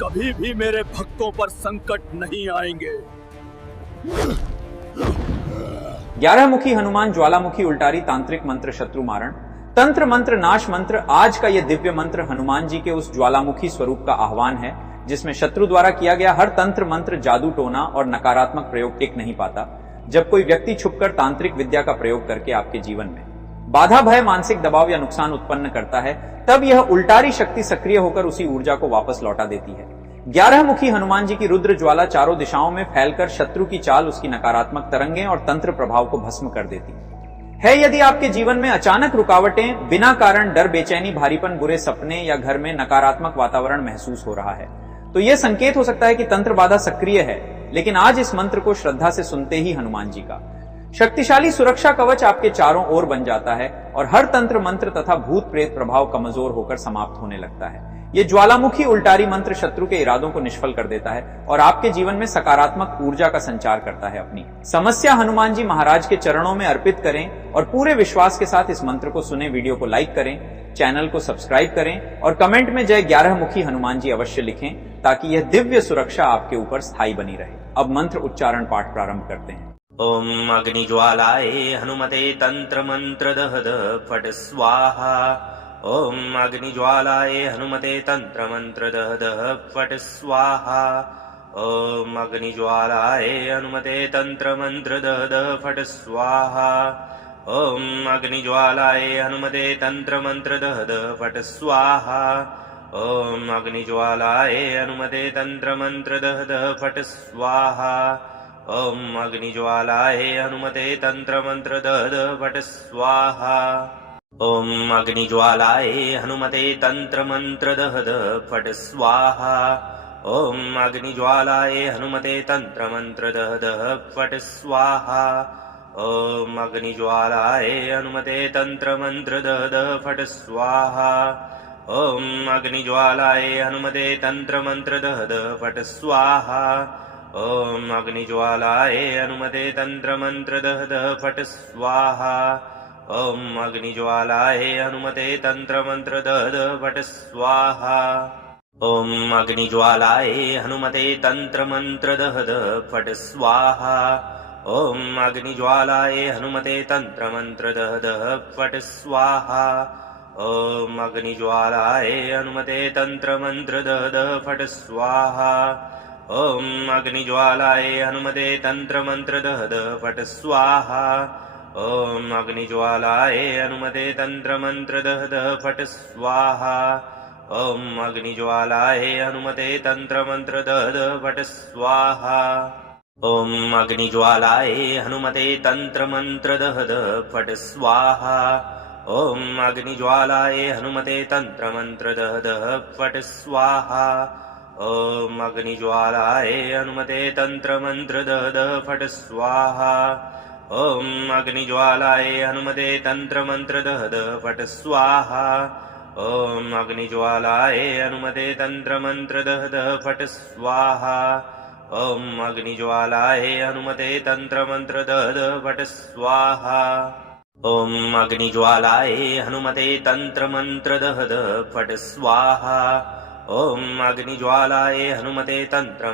कभी भी मेरे भक्तों पर संकट नहीं आएंगे। 11 मुखी हनुमान ज्वालामुखी उल्टारी तांत्रिक मंत्र शत्रु मारण तंत्र मंत्र नाश मंत्र। आज का यह दिव्य मंत्र हनुमान जी के उस ज्वालामुखी स्वरूप का आह्वान है जिसमें शत्रु द्वारा किया गया हर तंत्र मंत्र, जादू टोना और नकारात्मक प्रयोग टिक नहीं पाता। जब कोई व्यक्ति छुपकर तांत्रिक विद्या का प्रयोग करके आपके जीवन में बाधा, भय, मानसिक दबाव या नुकसान उत्पन्न करता है, तब यह उल्टारी शक्ति सक्रिय होकर उसी ऊर्जा को वापस लौटा देती है। 11 मुखी हनुमान जी की रुद्र ज्वाला चारों दिशाओं में फैलकर शत्रु की चाल, उसकी नकारात्मक तरंगें और तंत्र प्रभाव को भस्म कर देती है। यदि आपके जीवन में अचानक रुकावटें, बिना कारण डर, बेचैनी, भारीपन, बुरे सपने या घर में नकारात्मक वातावरण महसूस हो रहा है, तो यह संकेत हो सकता है कि तंत्र बाधा सक्रिय है। लेकिन आज इस मंत्र को श्रद्धा से सुनते ही हनुमान जी का शक्तिशाली सुरक्षा कवच आपके चारों ओर बन जाता है और हर तंत्र मंत्र तथा भूत प्रेत प्रभाव कमजोर होकर समाप्त होने लगता है। यह ज्वालामुखी उल्टारी मंत्र शत्रु के इरादों को निष्फल कर देता है और आपके जीवन में सकारात्मक ऊर्जा का संचार करता है। अपनी समस्या हनुमान जी महाराज के चरणों में अर्पित करें और पूरे विश्वास के साथ इस मंत्र को सुने। वीडियो को लाइक करें, चैनल को सब्सक्राइब करें और कमेंट में जय 11 मुखी हनुमान जी अवश्य लिखें ताकि यह दिव्य सुरक्षा आपके ऊपर स्थायी बनी रहे। अब मंत्र उच्चारण पाठ प्रारंभ करते हैं। ओम अग्निज्वालाय हनुमते तंत्र मंत्र दहद फट स्वाहा। ओम अग्निज्वालाय हनुमते तंत्र मंत्र दहद फट स्वाहा। ओम अग्निज्वालाय हनुमते तंत्र मंत्र दहद फट स्वाहा। ओम अग्निज्वालाय हनुमते तंत्र मंत्र दहद फट स्वाहा। ओम अग्निज्वालाय हनुमते तंत्र मंत्र दहद फट स्वाहा। ओम अग्निज्वालाय हनुमते तंत्र मंत्र दहद फट स्वाहा। ओम अग्निज्वालाय हनुमते तंत्र मंत्र दहद फट स्वाहा। ओम अग्निज्वालाय हनुमते तंत्र मंत्र दहद फट स्वाहा। ओम अग्निज्वालाय हनुमते तंत्र मंत्र दहद फट स्वाहा। ओम अग्निज्वालाय हनुमते तंत्र मंत्र दहद फट स्वाहा। ओम अग्निज्वालाय हनुमते तंत्र मंत्र दहद फट स्वाहा। ओम अग्निज्वालाय हनुमते तंत्र मंत्र दहद फट स्वाहा। ओम अग्निज्वालाय हनुमते तंत्र मंत्र दहद फट स्वाहा। ओम अग्निज्वालाय हनुमते तंत्र मंत्र दहद फट स्वाहा। ओम अग्निज्वालाय हनुमते तंत्र मंत्र दहद फट स्वाहा। ओम अग्निज्वालाय हनुमते तंत्र मंत्र दहद फट स्वाहा। ओम अग्निज्वालाय हनुमते तंत्र मंत्र दहद फट स्वाहा। ओम अग्निज्वालाय हनुमते तंत्र मंत्र दहद फट स्वाहा। ओम अग्निज्वालाय हनुमते तंत्र मंत्र दहद फट स्वाहा। ओम अग्निज्वालाय हनुमते तंत्र मंत्र दहद फट स्वाहा। ओम अग्निज्वालाय हनुमते तंत्र मंत्र दहद फट स्वाहा। ओम अग्निज्वालाय हनुमते तंत्र मंत्र दहद फट स्वाहा। ओम अग्निज्वालाय हनुमते तंत्र मंत्र दहद फट स्वाहा। ओम अग्निज्वालाय हनुमते तंत्र मंत्र दहद फट स्वाहा। ओम अग्निज्वालाय हनुमते तंत्र मंत्र दहद फट स्वाहा। ओम अग्निज्वालाय हनुमते तंत्र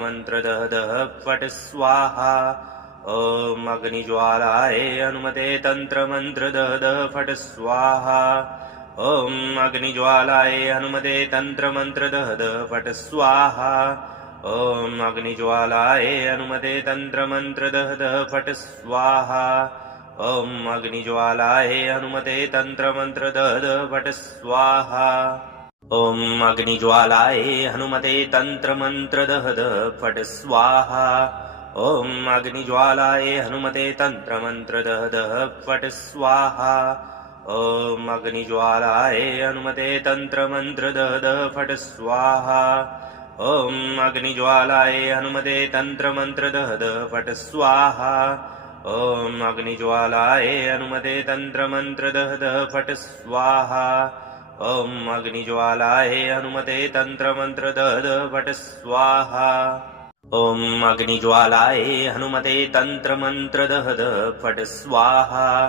मंत्र दहद फट स्वाहा। ओम अग्निज्वालाय हनुमते तंत्र मंत्र दहद फट स्वाहा। ओम अग्निज्वालाय हनुमते तंत्र मंत्र दहद फट स्वाहा। ओम अग्निज्वालाय हनुमते तंत्र मंत्र दहद फट स्वाहा। ओम अग्निज्वालाय हनुमते तंत्र मंत्र दहद फट स्वाहा। ओम अग्निज्वालाय हनुमते तंत्र मंत्र दहद फट स्वाहा। ओम अग्निज्वालाय हनुमते तंत्र मंत्र दहद फट स्वाहा। ओम अग्निज्वालाय हनुमते तंत्र मंत्र दहद फट स्वाहा। ओम अग्निज्वालाय हनुमते तंत्र मंत्र दहद फट स्वाहा। ओम अग्निज्वालाय हनुमते तंत्र मंत्र दहद फट स्वाहा। ओम अग्निज्वालाय हनुमते तंत्र मंत्र दहद फट स्वाहा। ओम अग्निज्वालाय हनुमते तंत्र मंत्र दहद फट स्वाहा।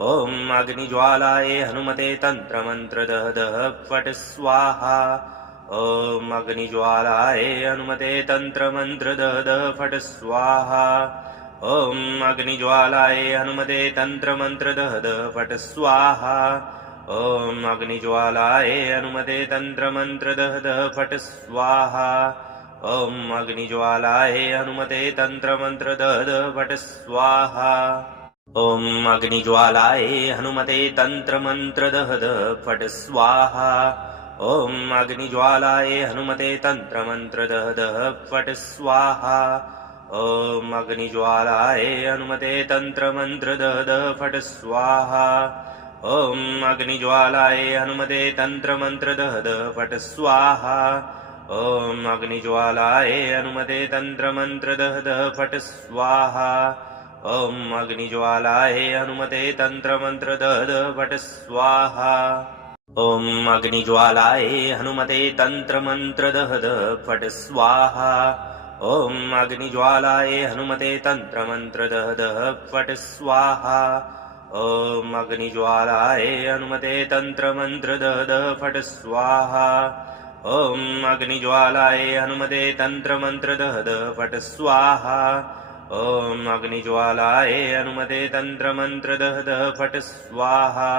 ओम अग्निज्वालाय हनुमते तंत्र मंत्र दहद फट स्वाहा। ॐ अग्निज्वालाय हनुमते तन्त्रमन्त्रदहद फट् स्वाहा ॐ अग्निज्वालाय हनुमते तन्त्रमन्त्रदहद फट् स्वाहा ॐ अग्निज्वालाय हनुमते तन्त्रमन्त्रदहद फट् स्वाहा ॐ अग्निज्वालाय हनुमते तन्त्रमन्त्रदहद फट् स्वाहा ॐ अग्निज्वालाय हनुमते तन्त्रमन्त्रदहद फट् स्वाहा ॐ अग्निज्वालाय हनुमते तन्त्रमन्त्रदहद फट् स्वाहा ॐ अग्निज्वालाय हनुमते तन्त्रमन्त्रदहद फट् स्वाहा ॐ अग्निज्वालाय हनुमते तन्त्रमन्त्रदहद फट् स्वाहा ॐ अग्निज्वालाय हनुमते तन्त्रमन्त्रदहद फट् स्वाहा ॐ अग्निज्वालाय हनुमते तन्त्रमन्त्रदहद फट् स्वाहा ॐ अग्निज्वालाय हनुमते तन्त्रमन्त्रदहद फट् स्वाहा ॐ अग्निज्वालाय हनुमते तन्त्रमन्त्रदहद फट् स्वाहा ॐ अग्निज्वालाय हनुमते तन्त्रमन्त्रदहद फट् स्वाहा ॐ अग्निज्वालाय हनुमते तन्त्रमन्त्रदहद फट् स्वाहा ॐ अग्निज्वालाय हनुमते तन्त्रमन्त्रदहद फट् स्वाहा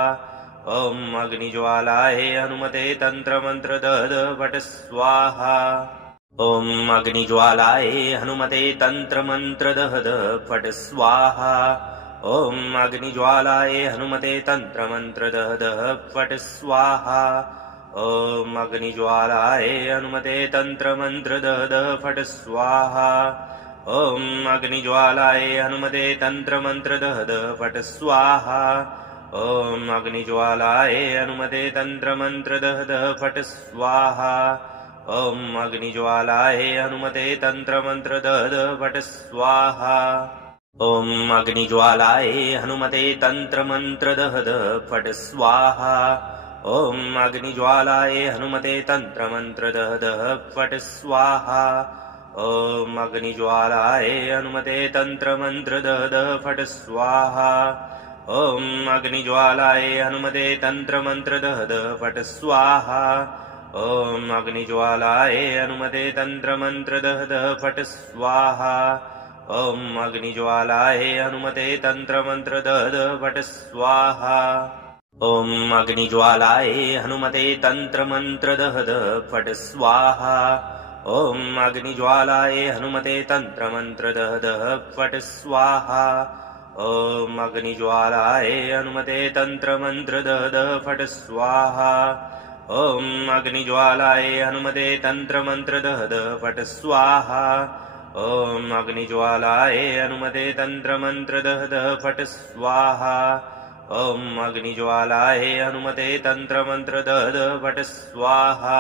ॐ अग्निज्वालाय हनुमते तन्त्रमन्त्रदहद फट् स्वाहा ॐ अग्निज्वालाय हनुमते तन्त्रमन्त्रदहद फट् स्वाहा ॐ अग्निज्वालाय हनुमते तन्त्रमन्त्रदहद फट् स्वाहा ॐ अग्निज्वालाय हनुमते तन्त्रमन्त्रदहद फट् स्वाहा ॐ अग्निज्वालाय हनुमते तन्त्रमन्त्रदहद फट् स्वाहा ॐ अग्निज्वालाय हनुमते तन्त्रमन्त्रदहद फट् स्वाहा ॐ अग्निज्वालाय हनुमते तन्त्रमन्त्रदहद फट् स्वाहा ॐ अग्निज्वालाय हनुमते तन्त्रमन्त्रदहद फट् स्वाहा ॐ अग्निज्वालाय हनुमते तन्त्रमन्त्रदहद फट् स्वाहा ॐ अग्निज्वालाय हनुमते तन्त्रमन्त्रदहद फट् स्वाहा ॐ अग्निज्वालाय हनुमते तन्त्रमन्त्रदहद फट् स्वाहा ॐ अग्निज्वालाय हनुमते तन्त्रमन्त्रदहद फट् स्वाहा ॐ अग्निज्वालाय हनुमते तन्त्रमन्त्रदहद फट् स्वाहा ॐ अग्निज्वालाय हनुमते तन्त्रमन्त्रदहद फट् स्वाहा ॐ अग्निज्वालाय हनुमते तन्त्रमन्त्रदहद फट् स्वाहा ॐ अग्निज्वालाय हनुमते तन्त्रमन्त्रदहद फट् स्वाहा ॐ अग्निज्वालाय हनुमते तन्त्रमन्त्रदहद फट् स्वाहा ॐ अग्निज्वालाय हनुमते तन्त्रमन्त्रदहद फट् स्वाहा ॐ अग्निज्वालाय हनुमते तन्त्रमन्त्रदहद फट् स्वाहा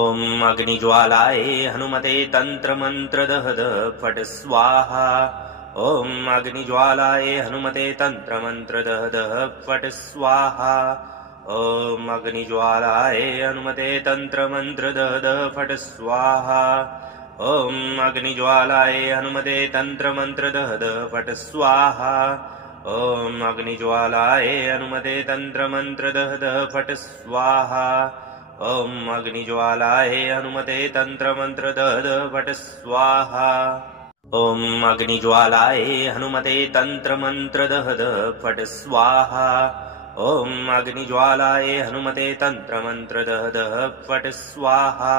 ॐ अग्निज्वालाय हनुमते तन्त्रमन्त्रदहद फट् स्वाहा ॐ अग्निज्वालाय हनुमते तन्त्रमन्त्रदहद फट् स्वाहा ॐ अग्निज्वालाय हनुमते तन्त्रमन्त्रदहद फट् स्वाहा ॐ अग्निज्वालाय हनुमते तन्त्रमन्त्रदहद फट् स्वाहा ॐ अग्निज्वालाय हनुमते तन्त्रमन्त्रदहद फट् स्वाहा ॐ अग्निज्वालाय हनुमते तन्त्रमन्त्रदहद फट् स्वाहा ॐ अग्निज्वालाय हनुमते तन्त्रमन्त्रदहद फट् स्वाहा ॐ अग्निज्वालाय हनुमते तन्त्रमन्त्रदहद फट् स्वाहा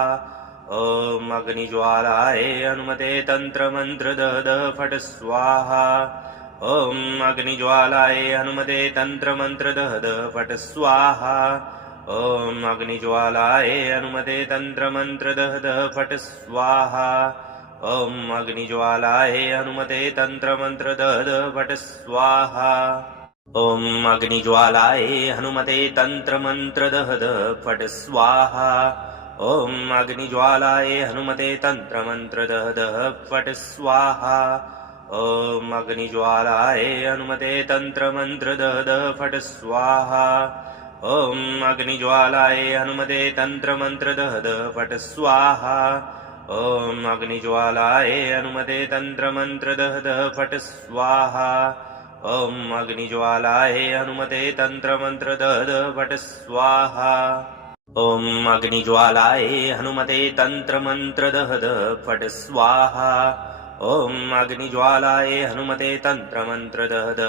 ॐ अग्निज्वालाय हनुमते तन्त्रमन्त्रदहद फट् स्वाहा ॐ अग्निज्वालाय हनुमते तन्त्रमन्त्रदहद फट् स्वाहा ॐ अग्निज्वालाय हनुमते तन्त्रमन्त्रदहद फट् स्वाहा ॐ अग्निज्वालाय हनुमते तन्त्रमन्त्रदहद फट् स्वाहा ॐ अग्निज्वालाय हनुमते तन्त्रमन्त्रदहद फट् स्वाहा ॐ अग्निज्वालाय हनुमते तन्त्रमन्त्रदहद फट् स्वाहा ॐ अग्निज्वालाय हनुमते तन्त्रमन्त्रदहद फट् स्वाहा ॐ अग्निज्वालाय हनुमते तन्त्रमन्त्रदहद फट् स्वाहा ॐ अग्निज्वालाय हनुमते तन्त्रमन्त्रदहद फट् स्वाहा ॐ अग्निज्वालाय हनुमते तन्त्रमन्त्रदहद फट् स्वाहा ॐ अग्निज्वालायै हनुमते तन्त्रमन्त्रदहद फट् स्वाहा ॐ अग्निज्वालायै हनुमते तन्त्रमन्त्रदहद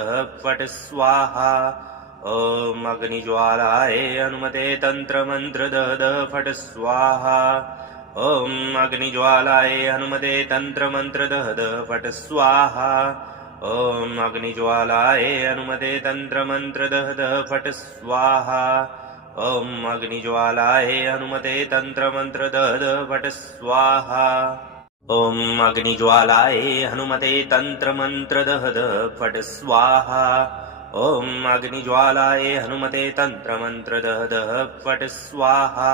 फट् स्वाहा ॐ अग्निज्वालायै हनुमते तन्त्रमन्त्रदहद फट् स्वाहा ॐ अग्निज्वालायै हनुमते तन्त्रमन्त्रदहद फट् स्वाहा ॐ अग्निज्वालायै हनुमते तन्त्रमन्त्रदहद फट् स्वाहा ॐ अग्निज्वालायै हनुमते तन्त्रमन्त्रदहद फट् स्वाहा ॐ अग्निज्वालायै हनुमते तन्त्रमन्त्रदहद फट् स्वाहा ॐ अग्निज्वालायै हनुमते तन्त्रमन्त्रदहद फट् स्वाहा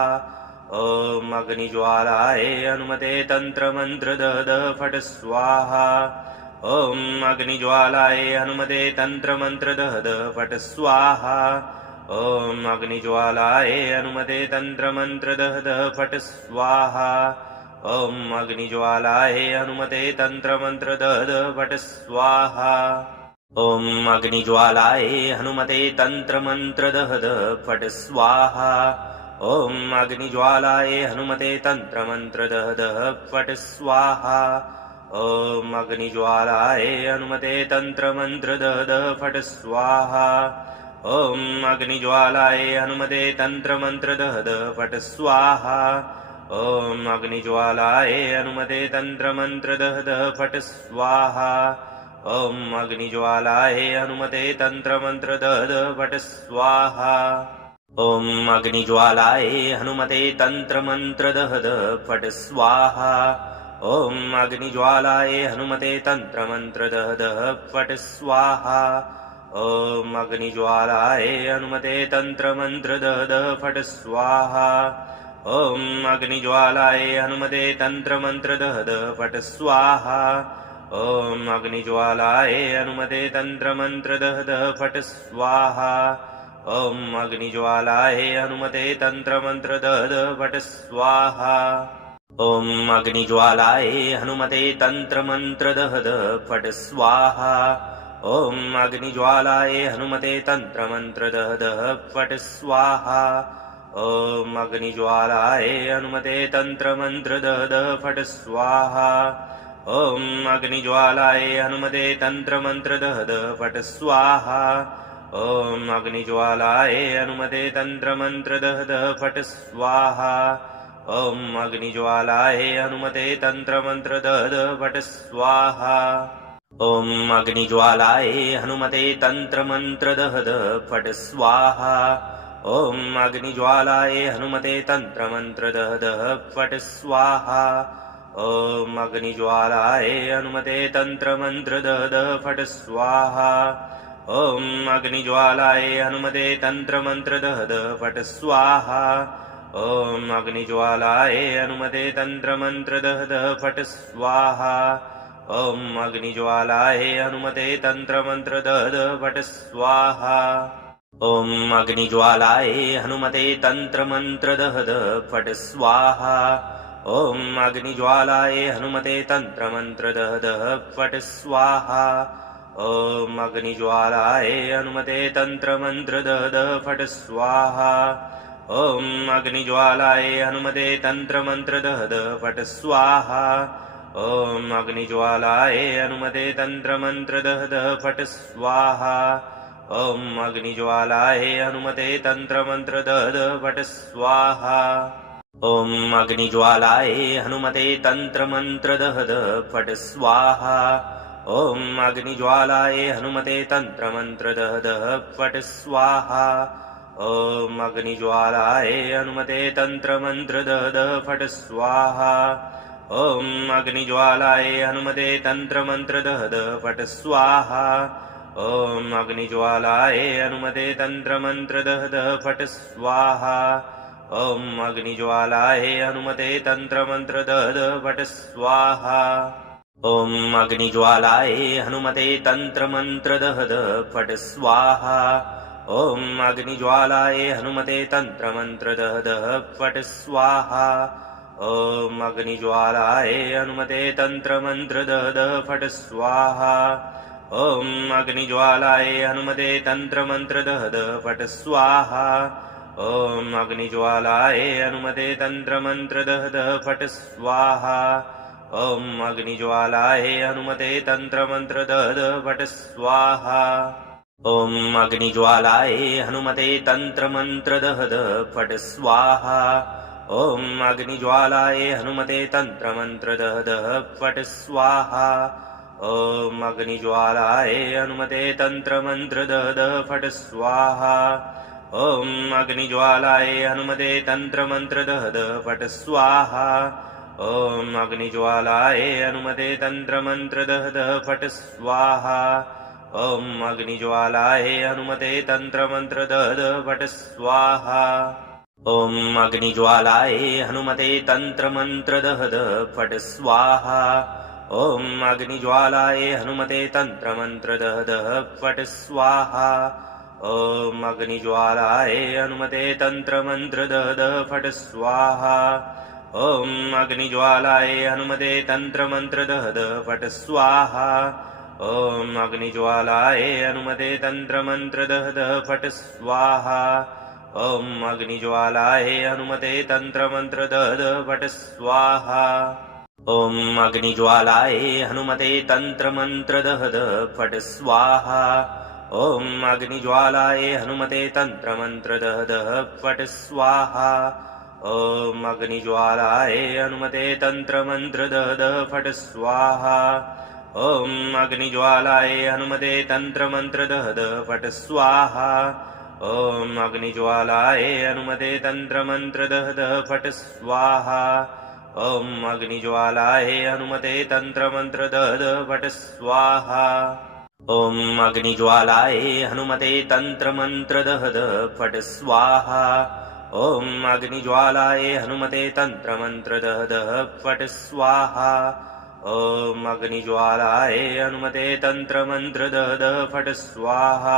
ॐ अग्निज्वालायै हनुमते तन्त्रमन्त्रदहद फट् स्वाहा ॐ अग्निज्वालायै हनुमते तन्त्रमन्त्रदहद फट् स्वाहा ॐ अग्निज्वालायै हनुमते तन्त्रमन्त्रदहद फट् स्वाहा ॐ अग्निज्वालायै हनुमते तन्त्रमन्त्रदहद फट् स्वाहा ॐ अग्निज्वालायै हनुमते तन्त्रमन्त्रदहद फट् स्वाहा ॐ अग्निज्वालायै हनुमते तन्त्रमन्त्रदहद फट् स्वाहा ॐ अग्निज्वालायै हनुमते तन्त्रमन्त्रदहद फट् स्वाहा ॐ अग्निज्वालायै हनुमते तन्त्रमन्त्रदहद फट् स्वाहा ॐ अग्निज्वालायै हनुमते तन्त्रमन्त्रदहद फट् स्वाहा ॐ अग्निज्वालायै हनुमते तन्त्रमन्त्रदहद फट् स्वाहा ॐ अग्निज्वालायै हनुमते तन्त्रमन्त्रदहद फट् स्वाहा ॐ अग्निज्वालायै हनुमते तन्त्रमन्त्रदहद फट् स्वाहा ॐ अग्निज्वालायै हनुमते तन्त्रमन्त्रदहद फट् स्वाहा ॐ अग्निज्वालायै हनुमते तन्त्रमन्त्रदहद फट् स्वाहा ॐ अग्निज्वालायै हनुमते तन्त्रमन्त्रदहद फट् स्वाहा ॐ अग्निज्वालायै हनुमते तन्त्रमन्त्रदहद फट् स्वाहा ॐ अग्निज्वालायै हनुमते तन्त्रमन्त्रदहद फट् स्वाहा ॐ अग्निज्वालायै हनुमते तन्त्रमन्त्रदहद फट् स्वाहा ॐ अग्निज्वालायै हनुमते तन्त्रमन्त्रदहद फट् स्वाहा ॐ अग्निज्वालायै हनुमते तन्त्रमन्त्रदहद फट् स्वाहा ॐ अग्निज्वालायै हनुमते तन्त्रमन्त्रदहद फट् स्वाहा ॐ अग्निज्वालायै हनुमते तन्त्रमन्त्रदहद फट् स्वाहा ॐ अग्निज्वालायै हनुमते तन्त्रमन्त्रदहद फट् स्वाहा ॐ अग्निज्वालायै हनुमते तन्त्रमन्त्रदहद फट् स्वाहा ॐ अग्निज्वालायै हनुमते तन्त्रमन्त्रदहद फट् स्वाहा ॐ अग्निज्वालायै हनुमते तन्त्रमन्त्रदहद फट् स्वाहा ॐ अग्निज्वालायै हनुमते तन्त्रमन्त्रदहद फट् स्वाहा ॐ अग्निज्वालायै हनुमते तन्त्रमन्त्रदहद फट् स्वाहा ॐ अग्निज्वालायै हनुमते तन्त्रमन्त्रदहद फट् स्वाहा ॐ अग्निज्वालायै हनुमते तन्त्रमन्त्रदहद फट् स्वाहा ॐ अग्निज्वालायै हनुमते तन्त्रमन्त्रदहद फट् स्वाहा ॐ अग्निज्वालायै हनुमते तन्त्रमन्त्रदहद फट् स्वाहा ॐ अग्निज्वालायै हनुमते तन्त्रमन्त्रदहद फट् स्वाहा ॐ अग्निज्वालायै हनुमते तन्त्रमन्त्रदहद फट् स्वाहा ॐ अग्निज्वालायै हनुमते तन्त्रमन्त्रदहद फट् स्वाहा ॐ अग्निज्वालायै हनुमते तन्त्रमन्त्रदहद फट् स्वाहा ॐ अग्निज्वालायै हनुमते तन्त्रमन्त्रदहद फट् स्वाहा ॐ अग्निज्वालायै हनुमते तन्त्रमन्त्रदहद फट् स्वाहा ॐ अग्निज्वालायै हनुमते तन्त्रमन्त्रदहद फट् स्वाहा ॐ अग्निज्वालायै हनुमते तन्त्रमन्त्रदहद फट् स्वाहा ॐ अग्निज्वालायै हनुमते तन्त्रमन्त्रदहद फट् स्वाहा ॐ अग्निज्वालायै हनुमते तन्त्रमन्त्रदहद फट् स्वाहा ॐ अग्निज्वालायै हनुमते तन्त्रमन्त्रदहद फट् स्वाहा ॐ अग्निज्वालायै हनुमते तन्त्रमन्त्रदहद फट् स्वाहा ॐ अग्निज्वालाय हनुमते तन्त्रमन्त्रदः दः फट् स्वाहा ॐ अग्निज्वालाय हनुमते तन्त्रमन्त्रदः दः फट् स्वाहा ॐ अग्निज्वालाय हनुमते तन्त्रमन्त्रदः दः फट् स्वाहा ॐ अग्निज्वालाय हनुमते तन्त्रमन्त्रदः दः फट् स्वाहा ॐ अग्निज्वालाय हनुमते तन्त्रमन्त्रदः दः फट् स्वाहा ॐ अग्निज्वालाय हनुमते तन्त्रमन्त्रदः दः फट् स्वाहा ॐ अग्निज्वालाय हनुमते तन्त्रमन्त्रदः दः फट् स्वाहा ॐ अग्निज्वालाय हनुमते तन्त्रमन्त्रदः दः फट् स्वाहा ॐ अग्निज्वालाय हनुमते तन्त्रमन्त्रदः दः फट् स्वाहा ॐ अग्निज्वालाय हनुमते तन्त्रमन्त्रदः दः फट् स्वाहा ॐ अग्निज्वालाय हनुमते तन्त्रमन्त्रदः दः फट् स्वाहा ॐ अग्निज्वालाय हनुमते तन्त्रमन्त्रदः दः फट् स्वाहा ॐ अग्निज्वालाय हनुमते तन्त्रमन्त्रदः दः फट् स्वाहा ॐ अग्निज्वालाय हनुमते तन्त्रमन्त्रदः दः फट् स्वाहा ॐ अग्निज्वालाय हनुमते तन्त्रमन्त्रदः दः फट् स्वाहा ॐ अग्निज्वालाय हनुमते तन्त्रमन्त्रदः दः फट् स्वाहा ॐ अग्निज्वालाय हनुमते तन्त्रमन्त्रदः दः फट् स्वाहा ॐ अग्निज्वालाय हनुमते तन्त्रमन्त्रदः दः फट् स्वाहा ॐ अग्निज्वालाय हनुमते तन्त्रमन्त्रदः दः फट् स्वाहा ॐ अग्निज्वालाय हनुमते तन्त्रमन्त्रदः दः फट् स्वाहा ॐ अग्निज्वालाय हनुमते तन्त्रमन्त्रदः दः फट् स्वाहा ॐ अग्निज्वालाय हनुमते तन्त्रमन्त्रदः दः फट् स्वाहा ॐ अग्निज्वालाय हनुमते तन्त्रमन्त्रदः दः फट् स्वाहा ॐ अग्निज्वालाय हनुमते तन्त्रमन्त्रदः दः फट् स्वाहा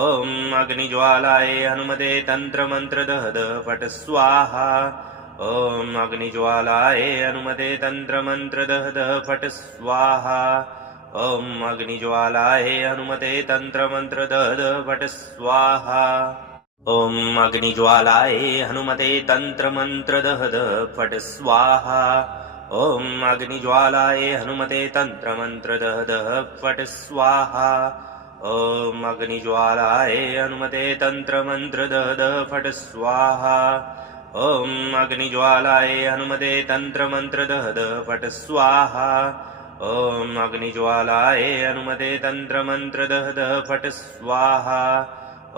ॐ अग्निज्वालाय हनुमते तन्त्रमन्त्रदः दः फट् स्वाहा ॐ अग्निज्वालाय हनुमते तन्त्रमन्त्रदः दः फट् स्वाहा ॐ अग्निज्वालाय हनुमते तन्त्रमन्त्रदः दः फट् स्वाहा ॐ अग्निज्वालाय हनुमते तन्त्रमन्त्रदः दः फट् स्वाहा ॐ अग्निज्वालाय हनुमते तन्त्रमन्त्रदः दः फट् स्वाहा ॐ अग्निज्वालाय हनुमते तन्त्रमन्त्रदः दः फट् स्वाहा ॐ अग्निज्वालाय हनुमते तन्त्रमन्त्रदः दः फट् स्वाहा ॐ अग्निज्वालाय हनुमते तन्त्रमन्त्रदः दः फट् स्वाहा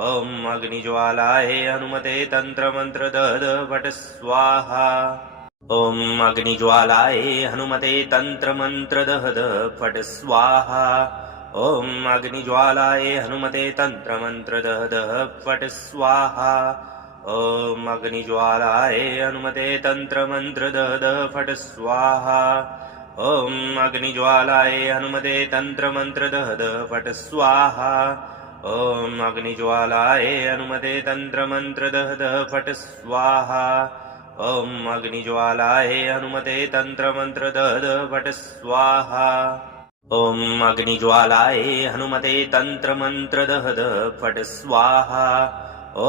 ॐ अग्निज्वालाय हनुमते तन्त्रमन्त्रदः दः फट् स्वाहा ॐ अग्निज्वालाय हनुमते तन्त्रमन्त्रदः दः फट् स्वाहा ॐ अग्निज्वालाय हनुमते तन्त्रमन्त्रदः दः फट् स्वाहा ॐ अग्निज्वालाय हनुमते तन्त्रमन्त्रदः दः फट् स्वाहा ॐ अग्निज्वालाय हनुमते तन्त्रमन्त्रदः दः फट् स्वाहा ॐ अग्निज्वालाय हनुमते तन्त्रमन्त्रदः दः फट् स्वाहा ॐ अग्निज्वालाय हनुमते तन्त्रमन्त्रदः दः फट् स्वाहा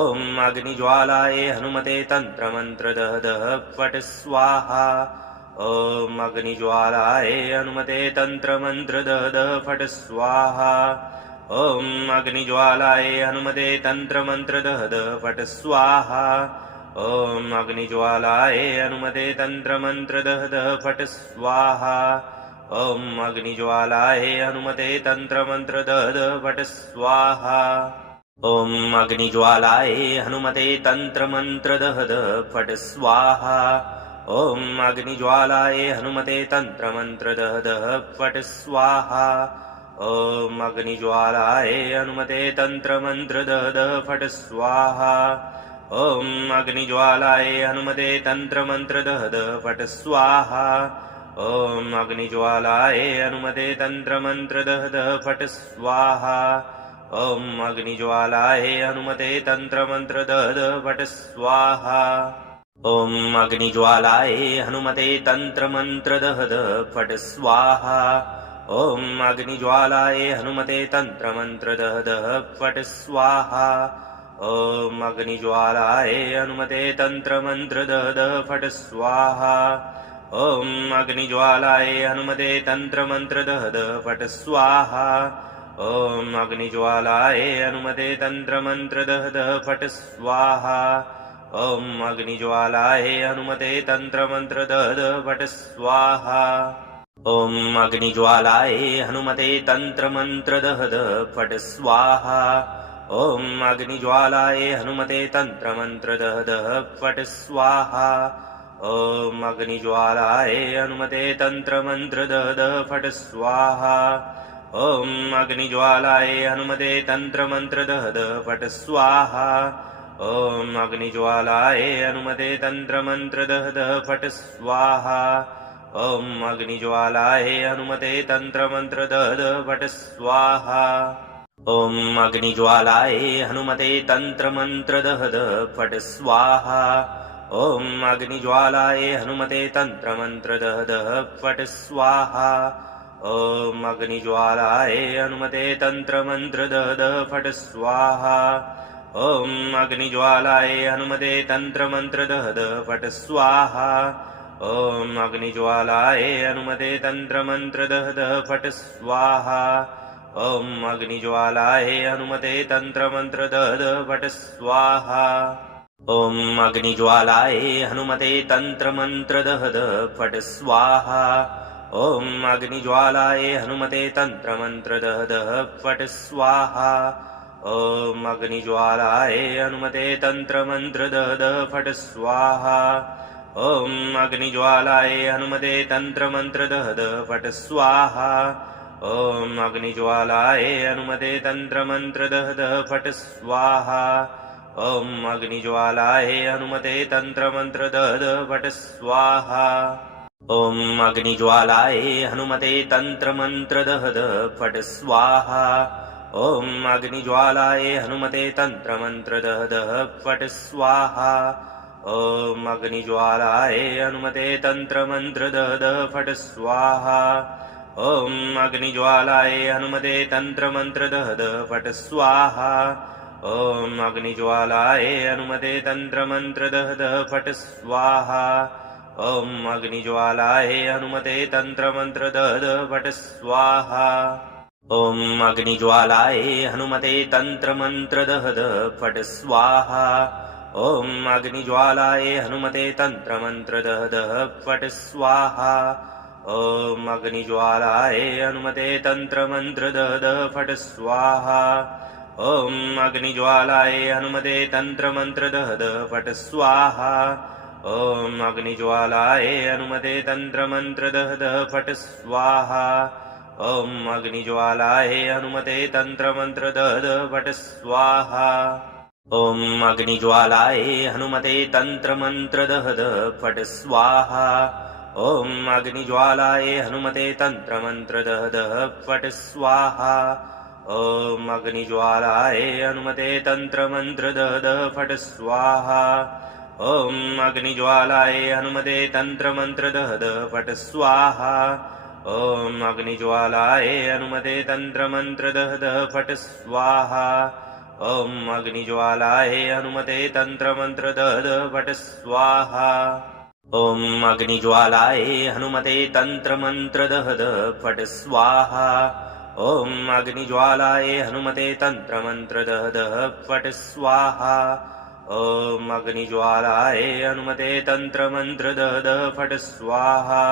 ॐ अग्निज्वालाय हनुमते तन्त्रमन्त्रदः दः फट् स्वाहा ॐ अग्निज्वालाय हनुमते तन्त्रमन्त्रदः दः फट् स्वाहा ॐ अग्निज्वालाय हनुमते तन्त्रमन्त्रदः दः फट् स्वाहा ॐ अग्निज्वालाय हनुमते तन्त्रमन्त्रदः दः फट् स्वाहा ॐ अग्निज्वालाय हनुमते तन्त्रमन्त्रदः दः फट् स्वाहा ॐ अग्निज्वालाय हनुमते तन्त्रमन्त्रदः दः फट् स्वाहा ॐ अग्निज्वालाय हनुमते तन्त्रमन्त्रदः दः फट् स्वाहा ॐ अग्निज्वालाय हनुमते तन्त्रमन्त्रदः दः फट् स्वाहा ॐ अग्निज्वालाय हनुमते तन्त्रमन्त्रदः दः फट् स्वाहा ॐ अग्निज्वालाय हनुमते तन्त्रमन्त्रदः दः फट् स्वाहा ॐ अग्निज्वालाय हनुमते तन्त्रमन्त्रदः दः फट् स्वाहा ॐ अग्निज्वालाय हनुमते तन्त्रमन्त्रदः दः फट् स्वाहा ॐ अग्निज्वालाय हनुमते तन्त्रमन्त्रदः दः फट् स्वाहा ॐ अग्निज्वालाय हनुमते तन्त्रमन्त्र दद फट स्वाहा ॐ अग्निज्वालाय हनुमते तन्त्रमन्त्र दद फट स्वाहा ॐ अग्निज्वालाय हनुमते तन्त्रमन्त्र दद फट स्वाहा ॐ अग्निज्वालाय हनुमते तन्त्रमन्त्र दद फट स्वाहा ॐ अग्निज्वालाय हनुमते तन्त्रमन्त्र दद फट स्वाहा ॐ अग्निज्वालाय हनुमते तन्त्रमन्त्र दद फट स्वाहा ॐ अग्निज्वालाय हनुमते तन्त्रमन्त्र दद फट स्वाहा ॐ अग्निज्वालाय हनुमते तन्त्रमन्त्र दद फट स्वाहा ॐ अग्निज्वालाय हनुमते तन्त्रमन्त्र दद फट स्वाहा ॐ अग्निज्वालाय हनुमते तन्त्रमन्त्र दद फट स्वाहा ॐ अग्निज्वालाय हनुमते तन्त्रमन्त्र दद फट स्वाहा ॐ अग्निज्वालाय हनुमते तन्त्रमन्त्र दद फट स्वाहा ॐ अग्निज्वालाय हनुमते तन्त्रमन्त्र दद फट स्वाहा ॐ अग्निज्वालाय हनुमते तन्त्रमन्त्र दद फट स्वाहा ॐ अग्निज्वालाय हनुमते तन्त्रमन्त्र दद फट स्वाहा ॐ अग्निज्वालाय हनुमते तन्त्रमन्त्र दद फट स्वाहा ॐ अग्निज्वालाय हनुमते तन्त्रमन्त्र दद फट स्वाहा ॐ अग्निज्वालाय हनुमते तन्त्रमन्त्र दद फट स्वाहा ॐ अग्निज्वालाय हनुमते तन्त्रमन्त्र दद फट स्वाहा ॐ अग्निज्वालाय हनुमते तन्त्रमन्त्र दद फट स्वाहा ॐ अग्निज्वालाय हनुमते तन्त्रमन्त्र दद फट स्वाहा ॐ अग्निज्वालाय हनुमते तन्त्रमन्त्र दद फट स्वाहा ॐ अग्निज्वालाय हनुमते तन्त्रमन्त्र दद फट स्वाहा ॐ अग्निज्वालाय हनुमते तन्त्रमन्त्र दद फट स्वाहा ॐ अग्निज्वालाय हनुमते तन्त्रमन्त्र दद फट स्वाहा ॐ अग्निज्वालाय हनुमते तन्त्रमन्त्र दद फट स्वाहा ॐ अग्निज्वालाय हनुमते तन्त्रमन्त्र दद फट स्वाहा ॐ अग्निज्वालाय हनुमते तन्त्रमन्त्र दद फट स्वाहा ॐ अग्निज्वालाय हनुमते तन्त्रमन्त्र दद फट स्वाहा ॐ अग्निज्वालाय हनुमते तन्त्रमन्त्र दद फट स्वाहा ॐ अग्निज्वालाय हनुमते तन्त्रमन्त्र दद फट स्वाहा ॐ अग्निज्वालाय हनुमते तन्त्रमन्त्र दद फट स्वाहा ॐ अग्निज्वालाय हनुमते तन्त्रमन्त्र दद फट स्वाहा ॐ अग्निज्वालाय हनुमते तन्त्रमन्त्र दद फट स्वाहा ॐ अग्निज्वालाय हनुमते तन्त्रमन्त्र दद फट स्वाहा ॐ अग्निज्वालाय हनुमते तन्त्रमन्त्र दद फट स्वाहा ॐ अग्निज्वालाय हनुमते तन्त्रमन्त्र दद फट स्वाहा ॐ अग्निज्वालाय हनुमते तन्त्रमन्त्र दद फट स्वाहा ॐ अग्निज्वालाय हनुमते तन्त्रमन्त्र दद फट स्वाहा ॐ अग्निज्वालाय हनुमते तन्त्रमन्त्र दद फट स्वाहा ॐ अग्निज्वालाय हनुमते तन्त्रमन्त्र दद फट स्वाहा ॐ अग्निज्वालाय हनुमते तन्त्रमन्त्र दद फट स्वाहा ॐ अग्निज्वालाय हनुमते तन्त्रमन्त्र दद फट स्वाहा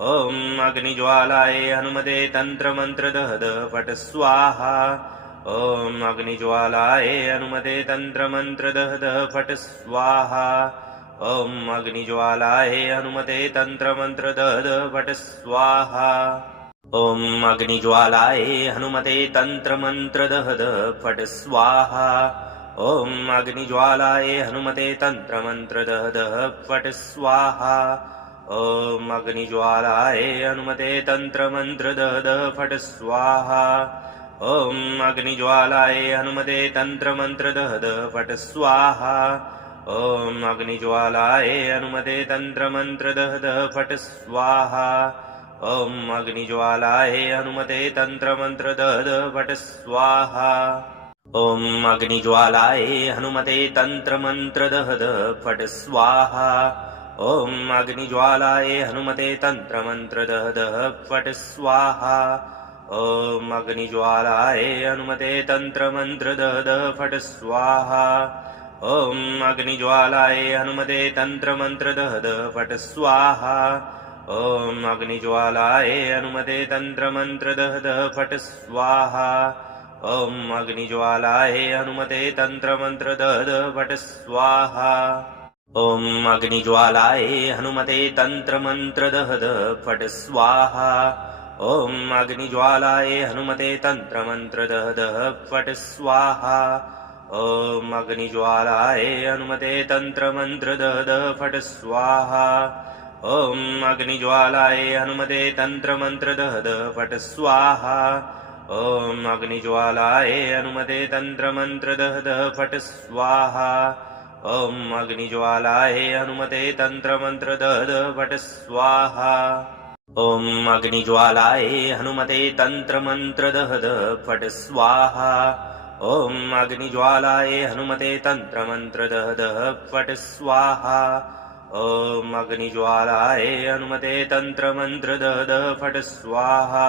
ॐ अग्निज्वालाय हनुमते तन्त्रमन्त्र दद फट स्वाहा ॐ अग्निज्वालाय हनुमते तन्त्रमन्त्र दद फट स्वाहा ॐ अग्निज्वालाय हनुमते तन्त्रमन्त्र दद फट स्वाहा ॐ अग्निज्वालाय हनुमते तन्त्रमन्त्र दद फट स्वाहा ॐ अग्निज्वालाय हनुमते तन्त्रमन्त्र दद फट स्वाहा ॐ अग्निज्वालाय हनुमते तन्त्रमन्त्र दद फट स्वाहा ॐ अग्निज्वालाय हनुमते तन्त्रमन्त्र दद फट स्वाहा ॐ अग्निज्वालाय हनुमते तन्त्रमन्त्र दद फट स्वाहा ॐ अग्निज्वालाय हनुमते तन्त्रमन्त्र दद फट स्वाहा ॐ अग्निज्वालाय हनुमते तन्त्रमन्त्रदहद फट् स्वाहा ॐ अग्निज्वालाय हनुमते तन्त्रमन्त्रदहद फट् स्वाहा ॐ अग्निज्वालाय हनुमते तन्त्रमन्त्रदहद फट् स्वाहा ॐ अग्निज्वालाय हनुमते तन्त्रमन्त्रदहद फट् स्वाहा ॐ अग्निज्वालाय हनुमते तन्त्रमन्त्रदहद फट् स्वाहा ॐ अग्निज्वालाय हनुमते तन्त्रमन्त्रदहद फट् स्वाहा ॐ अग्निज्वालाय हनुमते तन्त्रमन्त्रदहद फट् स्वाहा ॐ अग्निज्वालाय हनुमते तन्त्रमन्त्रदहद फट् स्वाहा ॐ अग्निज्वालाय हनुमते तन्त्रमन्त्रदहद फट् स्वाहा ॐ अग्निज्वालाय हनुमते तन्त्रमन्त्रदहद फट् स्वाहा ॐ अग्निज्वालाय हनुमते तन्त्रमन्त्रदहद फट् स्वाहा ॐ अग्निज्वालाय हनुमते तन्त्रमन्त्रदहद फट् स्वाहा ॐ अग्निज्वालाय हनुमते तन्त्रमन्त्रदहद फट् स्वाहा ॐ अग्निज्वालाय हनुमते तन्त्रमन्त्रदहद फट् स्वाहा ॐ अग्निज्वालाय हनुमते तन्त्रमन्त्रदहद फट् स्वाहा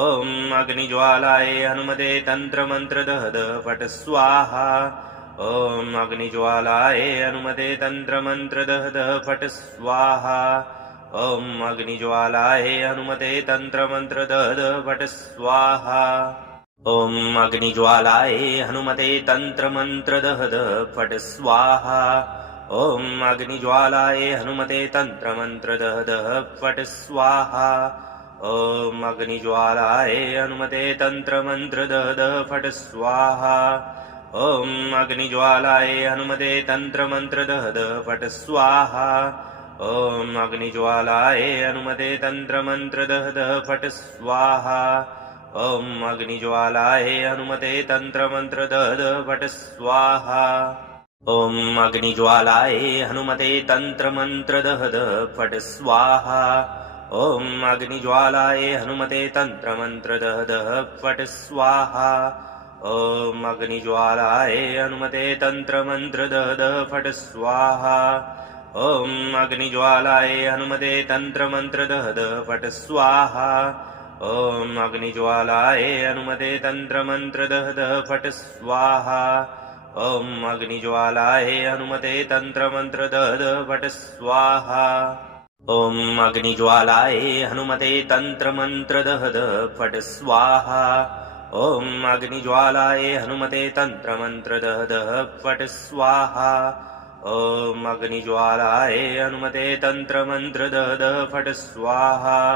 ॐ अग्निज्वालाय हनुमते तन्त्रमन्त्रदहद फट् स्वाहा ॐ अग्निज्वालाय हनुमते तन्त्रमन्त्रदहद फट् स्वाहा ॐ अग्निज्वालाय हनुमते तन्त्रमन्त्रदहद फट् स्वाहा ॐ अग्निज्वालाय हनुमते तन्त्रमन्त्रदहद फट् स्वाहा ॐ अग्निज्वालाय हनुमते तन्त्रमन्त्रदहद फट् स्वाहा ॐ अग्निज्वालाय हनुमते तन्त्रमन्त्रदहद फट् स्वाहा ॐ अग्निज्वालाय हनुमते तन्त्रमन्त्रदहद फट् स्वाहा ॐ अग्निज्वालाय हनुमते तन्त्रमन्त्रदहद फट् स्वाहा ॐ अग्निज्वालाय हनुमते तन्त्रमन्त्रदहद फट् स्वाहा ॐ अग्निज्वालाय हनुमते तन्त्रमन्त्रदहद फट् स्वाहा ॐ अग्निज्वालाय हनुमते तन्त्रमन्त्रदहद फट् स्वाहा ॐ अग्निज्वालाय हनुमते तन्त्रमन्त्रदहद फट् स्वाहा ॐ अग्निज्वालाय हनुमते तन्त्रमन्त्रदहद फट् स्वाहा ॐ अग्निज्वालाय हनुमते तन्त्रमन्त्रदहद फट् स्वाहा ॐ अग्निज्वालाय हनुमते तन्त्रमन्त्रदहद फट् स्वाहा ॐ अग्निज्वालाय हनुमते तन्त्रमन्त्रदहद फट् स्वाहा ॐ अग्निज्वालाय हनुमते तन्त्रमन्त्रदहद फट् स्वाहा ॐ अग्निज्वालाय हनुमते तन्त्रमन्त्रदहद फट् स्वाहा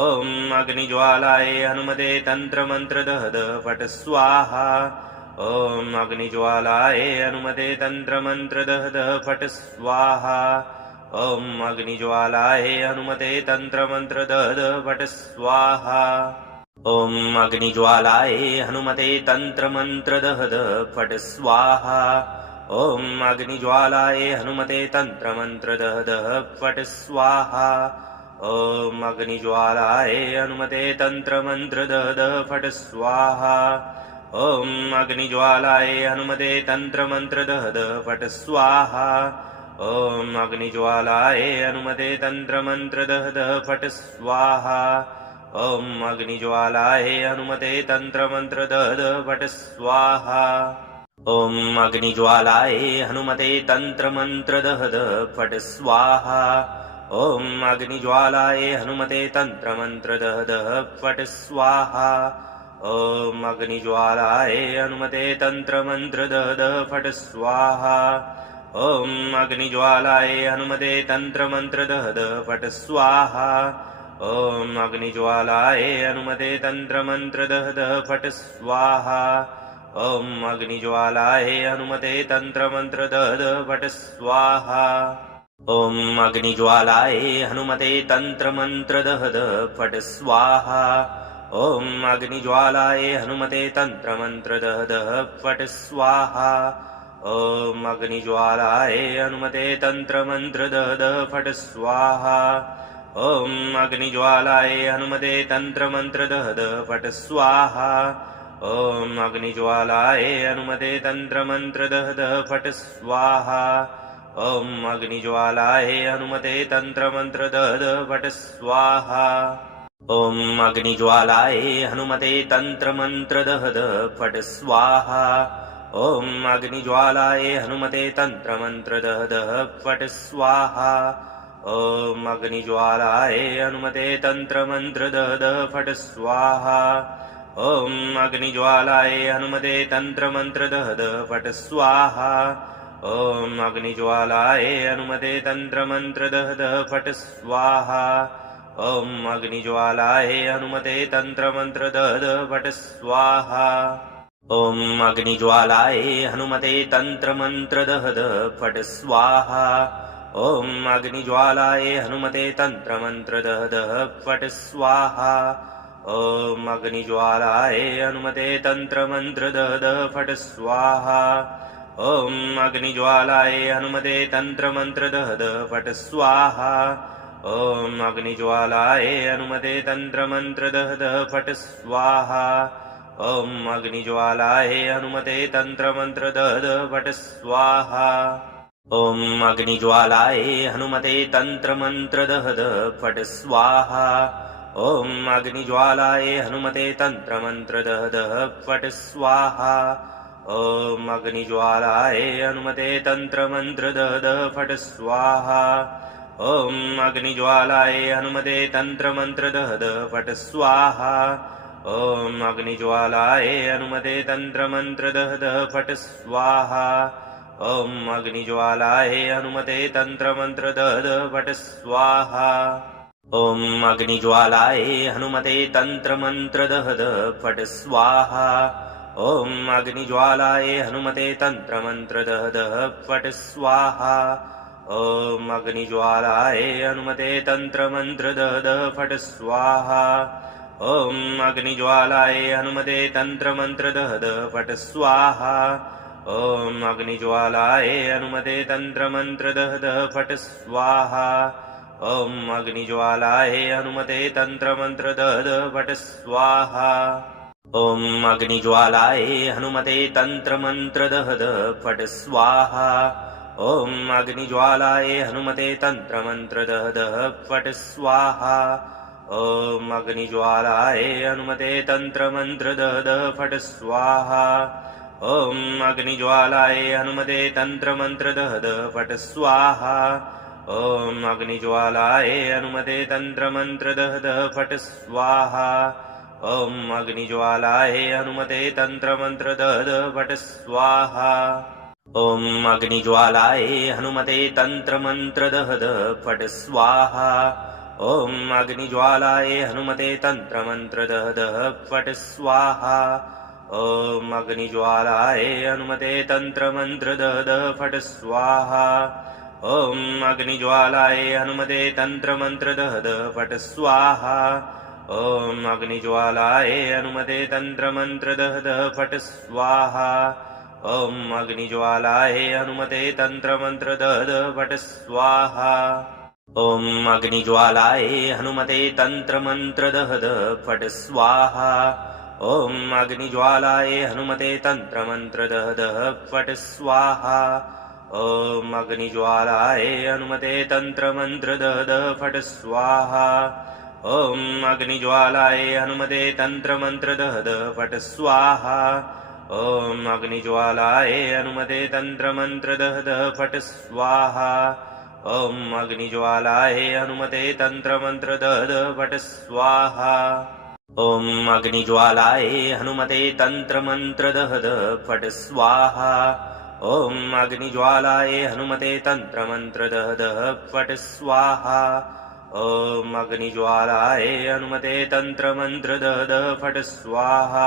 ॐ अग्निज्वालाय हनुमते तन्त्रमन्त्रदहद फट् स्वाहा ॐ अग्निज्वालाय हनुमते तन्त्रमन्त्रदहद फट् स्वाहा ॐ अग्निज्वालाय हनुमते तन्त्रमन्त्रदहद फट् स्वाहा ॐ अग्निज्वालाय हनुमते तन्त्रमन्त्रदहद फट् स्वाहा ॐ अग्निज्वालाय हनुमते तन्त्रमन्त्रदहद फट् स्वाहा ॐ अग्निज्वालाय हनुमते तन्त्रमन्त्रदहद फट् स्वाहा ॐ अग्निज्वालाय हनुमते तन्त्रमन्त्रदहद फट् स्वाहा ॐ अग्निज्वालाय हनुमते तन्त्रमन्त्रदहद फट् स्वाहा ॐ अग्निज्वालाय हनुमते तन्त्रमन्त्रदहद फट् स्वाहा ॐ अग्निज्वालाय हनुमते तन्त्रमन्त्रदहद फट् स्वाहा ॐ अग्निज्वालाय हनुमते तन्त्रमन्त्रदहद फट् स्वाहा ॐ अग्निज्वालाय हनुमते तन्त्रमन्त्रदहद फट् स्वाहा ॐ अग्निज्वालाय हनुमते तन्त्रमन्त्रदहद फट् स्वाहा ॐ अग्निज्वालाय हनुमते तन्त्रमन्त्रदहद फट् स्वाहा ॐ अग्निज्वालाय हनुमते तन्त्रमन्त्रदहद फट् स्वाहा ॐ अग्निज्वालाय हनुमते तन्त्रमन्त्रदहद फट् स्वाहा ॐ अग्निज्वालाय हनुमते तन्त्रमन्त्रदहद फट् स्वाहा ॐ अग्निज्वालाय हनुमते तन्त्रमन्त्रदहद फट् स्वाहा ॐ अग्निज्वालाय हनुमते तन्त्रमन्त्रदहद फट् स्वाहा ॐ अग्निज्वालाय हनुमते तन्त्रमन्त्रदः दः फट् स्वाहा ॐ अग्निज्वालाय हनुमते तन्त्रमन्त्रदः दः फट् स्वाहा ॐ अग्निज्वालाय हनुमते तन्त्रमन्त्रदः दः फट् स्वाहा ॐ अग्निज्वालाय हनुमते तन्त्रमन्त्रदः दः फट् स्वाहा ॐ अग्निज्वालाय हनुमते तन्त्रमन्त्रदः दः फट् स्वाहा ॐ अग्निज्वालाय हनुमते तन्त्रमन्त्रदः दः फट् स्वाहा ॐ अग्निज्वालाय हनुमते तन्त्रमन्त्रदः दः फट् स्वाहा ॐ अग्निज्वालाय हनुमते तन्त्रमन्त्रदः दः फट् स्वाहा ॐ अग्निज्वालाय हनुमते तन्त्रमन्त्रदः दः फट् स्वाहा ॐ अग्निज्वालाय हनुमते तन्त्रमन्त्रदः दः फट् स्वाहा ॐ अग्निज्वालाय हनुमते तन्त्रमन्त्रदः दः फट् स्वाहा ॐ अग्निज्वालाय हनुमते तन्त्रमन्त्रदः दः फट् स्वाहा ॐ अग्निज्वालाय हनुमते तन्त्रमन्त्रदः दः फट् स्वाहा ॐ अग्निज्वालाय हनुमते तन्त्रमन्त्रदः दः फट् स्वाहा ॐ अग्निज्वालाय हनुमते तन्त्रमन्त्रदः दः फट् स्वाहा ॐ अग्निज्वालाय हनुमते तन्त्रमन्त्रदः दः फट् स्वाहा ॐ अग्निज्वालाय हनुमते तन्त्रमन्त्रदः दः फट् स्वाहा ॐ अग्निज्वालाय हनुमते तन्त्रमन्त्रदः दः फट् स्वाहा ॐ अग्निज्वालाय हनुमते तन्त्रमन्त्रदः दः फट् स्वाहा ॐ अग्निज्वालाय हनुमते तन्त्रमन्त्रदः दः फट् स्वाहा ॐ अग्निज्वालाय हनुमते तन्त्रमन्त्रदः दः फट् स्वाहा ॐ अग्निज्वालाय हनुमते तन्त्रमन्त्रदः दः फट् स्वाहा ॐ अग्निज्वालाय हनुमते तन्त्रमन्त्रदः दः फट् स्वाहा ॐ अग्निज्वालाय हनुमते तन्त्रमन्त्रदः दः फट् स्वाहा ॐ अग्निज्वालाय हनुमते तन्त्रमन्त्रदः दः फट् स्वाहा ॐ अग्निज्वालाय हनुमते तन्त्रमन्त्रदः दः फट् स्वाहा ॐ अग्निज्वालाय हनुमते तन्त्रमन्त्रदः दः फट् स्वाहा ॐ अग्निज्वालाय हनुमते तन्त्रमन्त्रदः दः फट् स्वाहा ॐ अग्निज्वालाय हनुमते तन्त्रमन्त्रदः दः फट् स्वाहा ॐ अग्निज्वालाय हनुमते तन्त्रमन्त्रदः दः फट् स्वाहा ॐ अग्निज्वालाय हनुमते तन्त्रमन्त्रदः दः फट् स्वाहा ॐ अग्निज्वालाय हनुमते तन्त्रमन्त्रदः दः फट् स्वाहा ॐ अग्निज्वालाय हनुमते तन्त्रमन्त्रदः दः फट् स्वाहा ॐ अग्निज्वालाय हनुमते तन्त्रमन्त्रदः दः फट् स्वाहा ॐ अग्निज्वालाय हनुमते तन्त्रमन्त्रदः दः फट् स्वाहा ॐ अग्निज्वालाय हनुमते तन्त्रमन्त्रदः दः फट् स्वाहा ॐ अग्निज्वालाय हनुमते तन्त्रमन्त्रदः दः फट् स्वाहा ॐ अग्निज्वालाय हनुमते तन्त्रमन्त्रदः दः फट् स्वाहा ॐ अग्निज्वालाय हनुमते तन्त्रमन्त्रदः दः फट् स्वाहा ॐ अग्निज्वालाय हनुमते तन्त्रमन्त्रदः दः फट् स्वाहा ॐ अग्निज्वालाय हनुमते तन्त्रमन्त्रदः दः फट् स्वाहा ॐ अग्निज्वालाय हनुमते तन्त्रमन्त्रदः दः फट् स्वाहा ॐ अग्निज्वालाय हनुमते तन्त्रमन्त्रदः दः फट् स्वाहा ॐ अग्निज्वालाय हनुमते तन्त्रमन्त्रदः दः फट् स्वाहा ॐ अग्निज्वालाय हनुमते तन्त्रमन्त्रदः दः फट् स्वाहा ॐ अग्निज्वालाय हनुमते तन्त्रमन्त्रदः दः फट् स्वाहा ॐ अग्निज्वालाय हनुमते तन्त्रमन्त्रदः दः फट् स्वाहा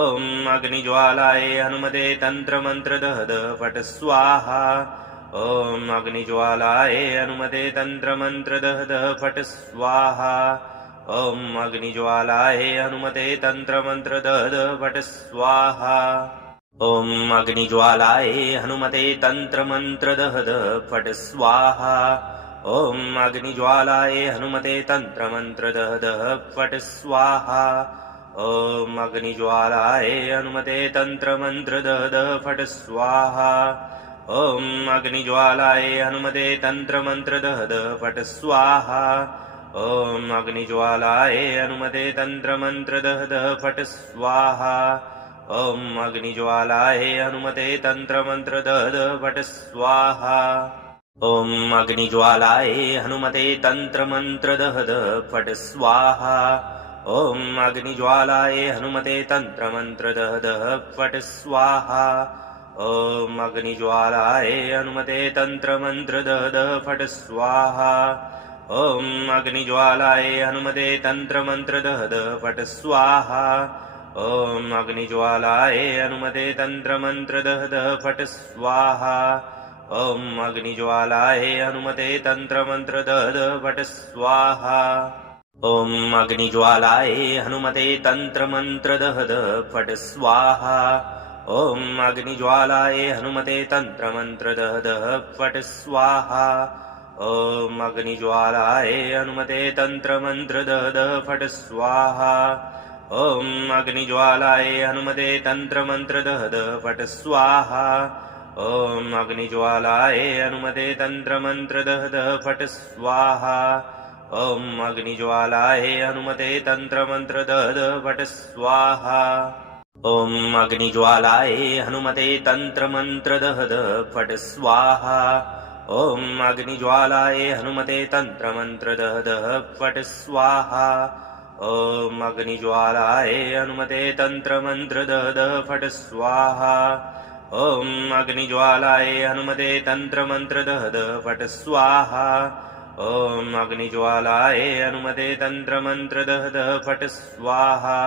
ॐ अग्निज्वालाय हनुमते तन्त्रमन्त्रदः दः फट् स्वाहा ॐ अग्निज्वालाय हनुमते तन्त्रमन्त्रदः दः फट् स्वाहा ॐ अग्निज्वालाय हनुमते तन्त्रमन्त्रदः दः फट् स्वाहा ॐ अग्निज्वालाय हनुमते तन्त्रमन्त्रदः दः फट् स्वाहा ॐ अग्निज्वालाय हनुमते तन्त्रमन्त्रदः दः फट् स्वाहा ॐ अग्निज्वालाय हनुमते तन्त्रमन्त्र दद फट् स्वाहा ॐ अग्निज्वालाय हनुमते तन्त्रमन्त्र दद फट् स्वाहा ॐ अग्निज्वालाय हनुमते तन्त्रमन्त्र दद फट् स्वाहा ॐ अग्निज्वालाय हनुमते तन्त्रमन्त्र दद फट् स्वाहा ॐ अग्निज्वालाय हनुमते तन्त्रमन्त्र दद फट् स्वाहा ॐ अग्निज्वालाय हनुमते तन्त्रमन्त्र दद फट् स्वाहा ॐ अग्निज्वालाय हनुमते तन्त्रमन्त्र दद फट् स्वाहा ॐ अग्निज्वालाय हनुमते तन्त्रमन्त्र दद फट् स्वाहा ॐ अग्निज्वालाय हनुमते तन्त्रमन्त्र दद फट् स्वाहा ॐ अग्निज्वालाय हनुमते तन्त्रमन्त्र दद फट् स्वाहा ॐ अग्निज्वालाय हनुमते तन्त्रमन्त्र दद फट् स्वाहा ॐ अग्निज्वालाय हनुमते तन्त्रमन्त्र दद फट् स्वाहा ॐ अग्निज्वालाय हनुमते तन्त्रमन्त्र दद फट् स्वाहा ॐ अग्निज्वालाय हनुमते तन्त्रमन्त्र दद फट् स्वाहा ॐ अग्निज्वालाय हनुमते तन्त्रमन्त्र दद फट् स्वाहा ॐ अग्निज्वालाय हनुमते तन्त्रमन्त्र दद फट् स्वाहा ॐ अग्निज्वालाय हनुमते तन्त्रमन्त्र दद फट् स्वाहा ॐ अग्निज्वालाय हनुमते तन्त्रमन्त्र दद फट् स्वाहा ॐ अग्निज्वालाय हनुमते तन्त्रमन्त्र दद फट् स्वाहा ॐ अग्निज्वालाय हनुमते तन्त्रमन्त्र दद फट् स्वाहा ॐ अग्निज्वालाय हनुमते तन्त्रमन्त्र दद फट् स्वाहा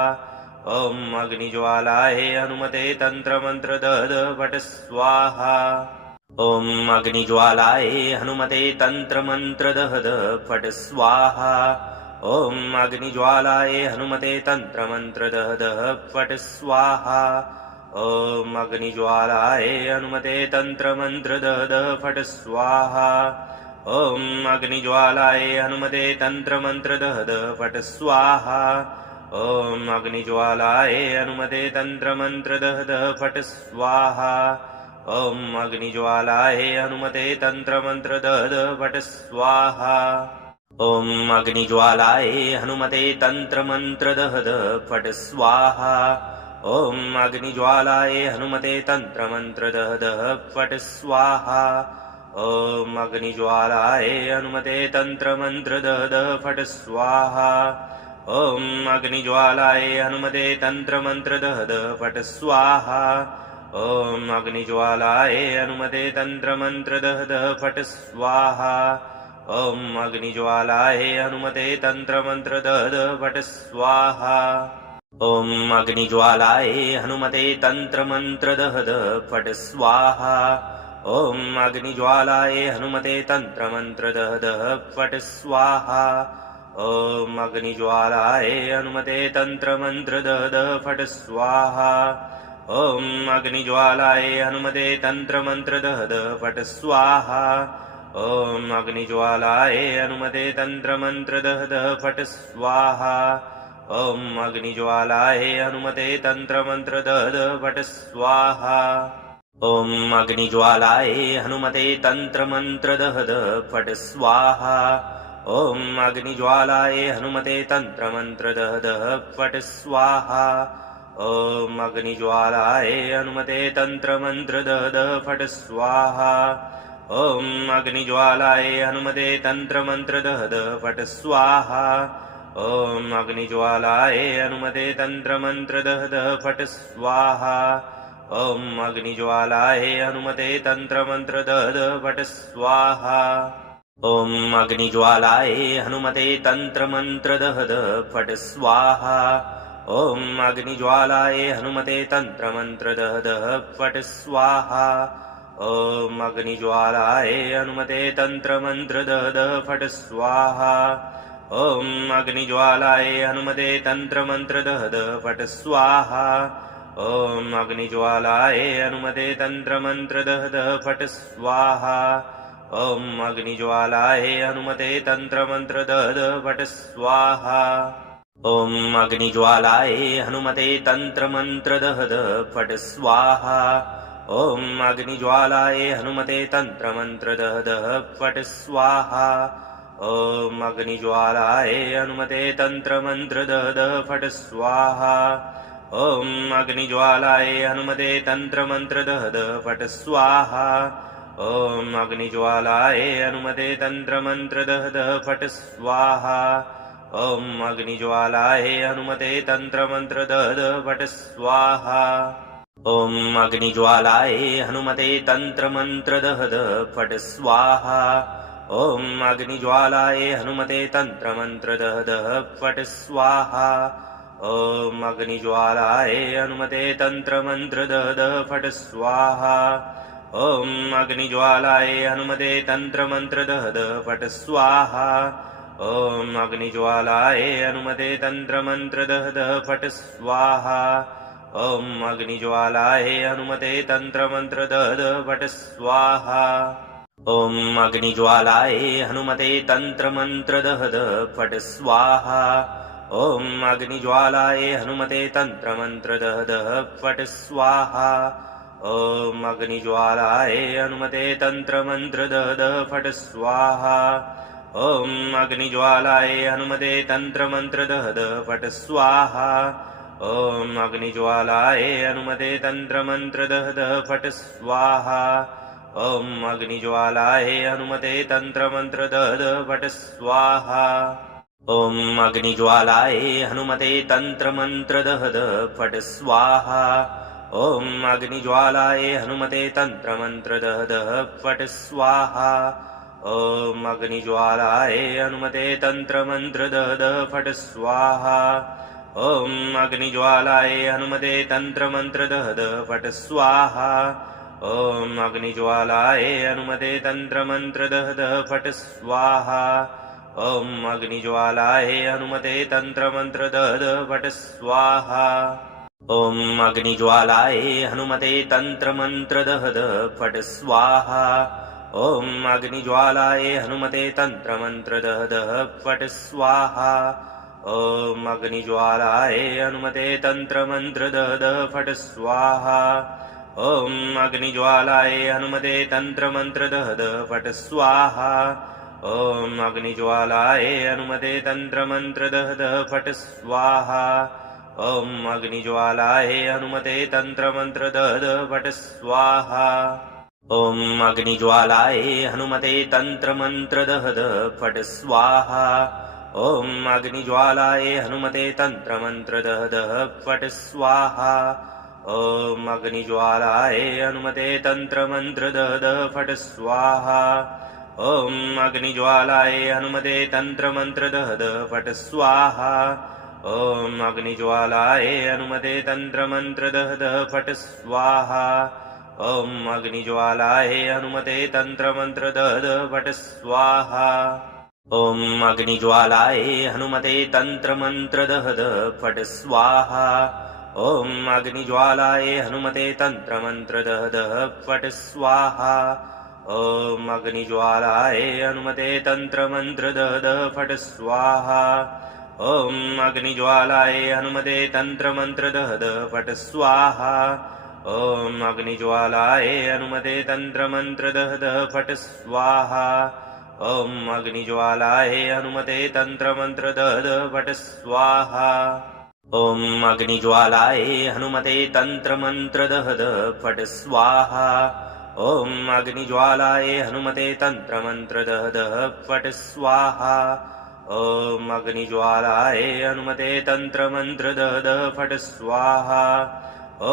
ॐ अग्निज्वालाय हनुमते तन्त्रमन्त्र दद फट् स्वाहा ॐ अग्निज्वालाय हनुमते तन्त्रमन्त्र दद फट् स्वाहा ॐ अग्निज्वालाय हनुमते तन्त्रमन्त्र दद फट् स्वाहा ॐ अग्निज्वालाय हनुमते तन्त्रमन्त्र दद फट् स्वाहा ॐ अग्निज्वालाय हनुमते तन्त्रमन्त्र दद फट् स्वाहा ॐ अग्निज्वालाय हनुमते तन्त्रमन्त्र दद फट् स्वाहा ॐ अग्निज्वालाय हनुमते तन्त्रमन्त्र दद फट् स्वाहा ॐ अग्निज्वालाय हनुमते तन्त्रमन्त्र दद फट् स्वाहा ॐ अग्निज्वालाय हनुमते तन्त्रमन्त्र दद फट् स्वाहा ॐ अग्निज्वालाय हनुमते तन्त्रमन्त्र दद फट् स्वाहा ॐ अग्निज्वालाय हनुमते तन्त्रमन्त्र दद फट् स्वाहा ॐ अग्निज्वालाय हनुमते तन्त्रमन्त्र दद फट् स्वाहा ॐ अग्निज्वालाय हनुमते तन्त्रमन्त्र दद फट् स्वाहा ॐ अग्निज्वालाय हनुमते तन्त्रमन्त्र दद फट् स्वाहा ॐ अग्निज्वालाय हनुमते तन्त्रमन्त्र दद फट् स्वाहा ॐ अग्निज्वालाय हनुमते तन्त्रमन्त्र दद फट् स्वाहा ॐ अग्निज्वालाय हनुमते तन्त्रमन्त्र दद फट् स्वाहा ॐ अग्निज्वालाय हनुमते तन्त्रमन्त्र दद फट् स्वाहा ॐ अग्निज्वालाय हनुमते तन्त्रमन्त्र दद फट् स्वाहा ॐ अग्निज्वालाय हनुमते तन्त्रमन्त्र दद फट् स्वाहा ॐ अग्निज्वालाय हनुमते तन्त्रमन्त्र दद फट् स्वाहा ॐ अग्निज्वालाय हनुमते तन्त्रमन्त्र दद फट् स्वाहा ॐ अग्निज्वालाय हनुमते तन्त्रमन्त्र दद फट् स्वाहा ॐ अग्निज्वालाय हनुमते तन्त्रमन्त्र दद फट् स्वाहा ॐ अग्निज्वालाय हनुमते तन्त्रमन्त्र दद फट् स्वाहा ॐ अग्निज्वालाय हनुमते तन्त्रमन्त्र दद फट् स्वाहा ॐ अग्निज्वालाय हनुमते तन्त्रमन्त्र दद फट् स्वाहा ॐ अग्निज्वालाय हनुमते तन्त्रमन्त्र दद फट् स्वाहा ॐ अग्निज्वालाय हनुमते तन्त्रमन्त्र दद फट् स्वाहा ॐ अग्निज्वालाय हनुमते तन्त्रमन्त्र दद फट् स्वाहा ॐ अग्निज्वालाय हनुमते तन्त्रमन्त्र दद फट् स्वाहा ॐ अग्निज्वालाय हनुमते तन्त्रमन्त्रदहद फट् स्वाहा ॐ अग्निज्वालाय हनुमते तन्त्रमन्त्रदहद फट् स्वाहा ॐ अग्निज्वालाय हनुमते तन्त्रमन्त्रदहद फट् स्वाहा ॐ अग्निज्वालाय हनुमते तन्त्रमन्त्रदहद फट् स्वाहा ॐ अग्निज्वालाय हनुमते तन्त्रमन्त्रदहद फट् स्वाहा ॐ अग्निज्वालाय हनुमते तन्त्रमन्त्रदहद फट् स्वाहा ॐ अग्निज्वालाय हनुमते तन्त्रमन्त्रदहद फट् स्वाहा ॐ अग्निज्वालाय हनुमते तन्त्रमन्त्रदहद फट् स्वाहा ॐ अग्निज्वालाय हनुमते तन्त्रमन्त्रदहद फट् स्वाहा ॐ अग्निज्वालाय हनुमते तन्त्रमन्त्रदहद फट् स्वाहा ॐ अग्निज्वालाय हनुमते तन्त्रमन्त्रदहद फट् स्वाहा ॐ अग्निज्वालाय हनुमते तन्त्रमन्त्रदहद फट् स्वाहा ॐ अग्निज्वालाय हनुमते तन्त्रमन्त्रदहद फट् स्वाहा ॐ अग्निज्वालाय हनुमते तन्त्रमन्त्रदहद फट् स्वाहा ॐ अग्निज्वालाय हनुमते तन्त्रमन्त्रदहद फट् स्वाहा ॐ अग्निज्वालाय हनुमते तन्त्रमन्त्रदहद फट् स्वाहा ॐ अग्निज्वालाय हनुमते तन्त्रमन्त्रदहद फट् स्वाहा ॐ अग्निज्वालाय हनुमते तन्त्रमन्त्रदहद फट् स्वाहा ॐ अग्निज्वालाय हनुमते तन्त्रमन्त्रदहद फट् स्वाहा ॐ अग्निज्वालाय हनुमते तन्त्रमन्त्रदहद फट् स्वाहा ॐ अग्निज्वालाय हनुमते तन्त्रमन्त्रदहद फट् स्वाहा ॐ अग्निज्वालाय हनुमते तन्त्रमन्त्रदहद फट् स्वाहा ॐ अग्निज्वालाय हनुमते तन्त्रमन्त्रदहद फट् स्वाहा ॐ अग्निज्वालाय हनुमते तन्त्रमन्त्रदहद फट् स्वाहा ॐ अग्निज्वालाय हनुमते तन्त्रमन्त्रदहद फट् स्वाहा ॐ अग्निज्वालाय हनुमते तन्त्रमन्त्रदहद फट् स्वाहा ॐ अग्निज्वालाय हनुमते तन्त्रमन्त्रदहद फट् स्वाहा ॐ अग्निज्वालाय हनुमते तन्त्रमन्त्रदहद फट् स्वाहा ॐ अग्निज्वालाय हनुमते तन्त्रमन्त्रदहद फट् स्वाहा ॐ अग्निज्वालाय हनुमते तन्त्रमन्त्रदहद फट् स्वाहा ॐ अग्निज्वालाय हनुमते तन्त्रमन्त्रदहद फट् स्वाहा ॐ अग्निज्वालाय हनुमते तन्त्रमन्त्रदहद फट् स्वाहा ॐ अग्निज्वालाय हनुमते तन्त्रमन्त्रदहद फट् स्वाहा ॐ अग्निज्वालाय हनुमते तन्त्रमन्त्रदहद फट् स्वाहा ॐ अग्निज्वालाय हनुमते तन्त्रमन्त्रदहद फट् स्वाहा ॐ अग्निज्वालाय हनुमते तन्त्रमन्त्रदहद फट् स्वाहा ॐ अग्निज्वालाय हनुमते तन्त्रमन्त्रदहद फट् स्वाहा ॐ अग्निज्वालाय हनुमते तन्त्रमन्त्रदहद फट् स्वाहा ॐ अग्निज्वालाय हनुमते तन्त्रमन्त्रदहद फट् स्वाहा ॐ अग्निज्वालाय हनुमते तन्त्रमन्त्रदहद फट् स्वाहा ॐ अग्निज्वालाय हनुमते तन्त्रमन्त्रदहद फट् स्वाहा ॐ अग्निज्वालाय हनुमते तन्त्रमन्त्रदहद फट् स्वाहा ॐ अग्निज्वालाय हनुमते तन्त्रमन्त्रदहद फट् स्वाहा ॐ अग्निज्वालाय हनुमते तन्त्रमन्त्रदहद फट् स्वाहा ॐ अग्निज्वालाय हनुमते तन्त्रमन्त्रदहद फट् स्वाहा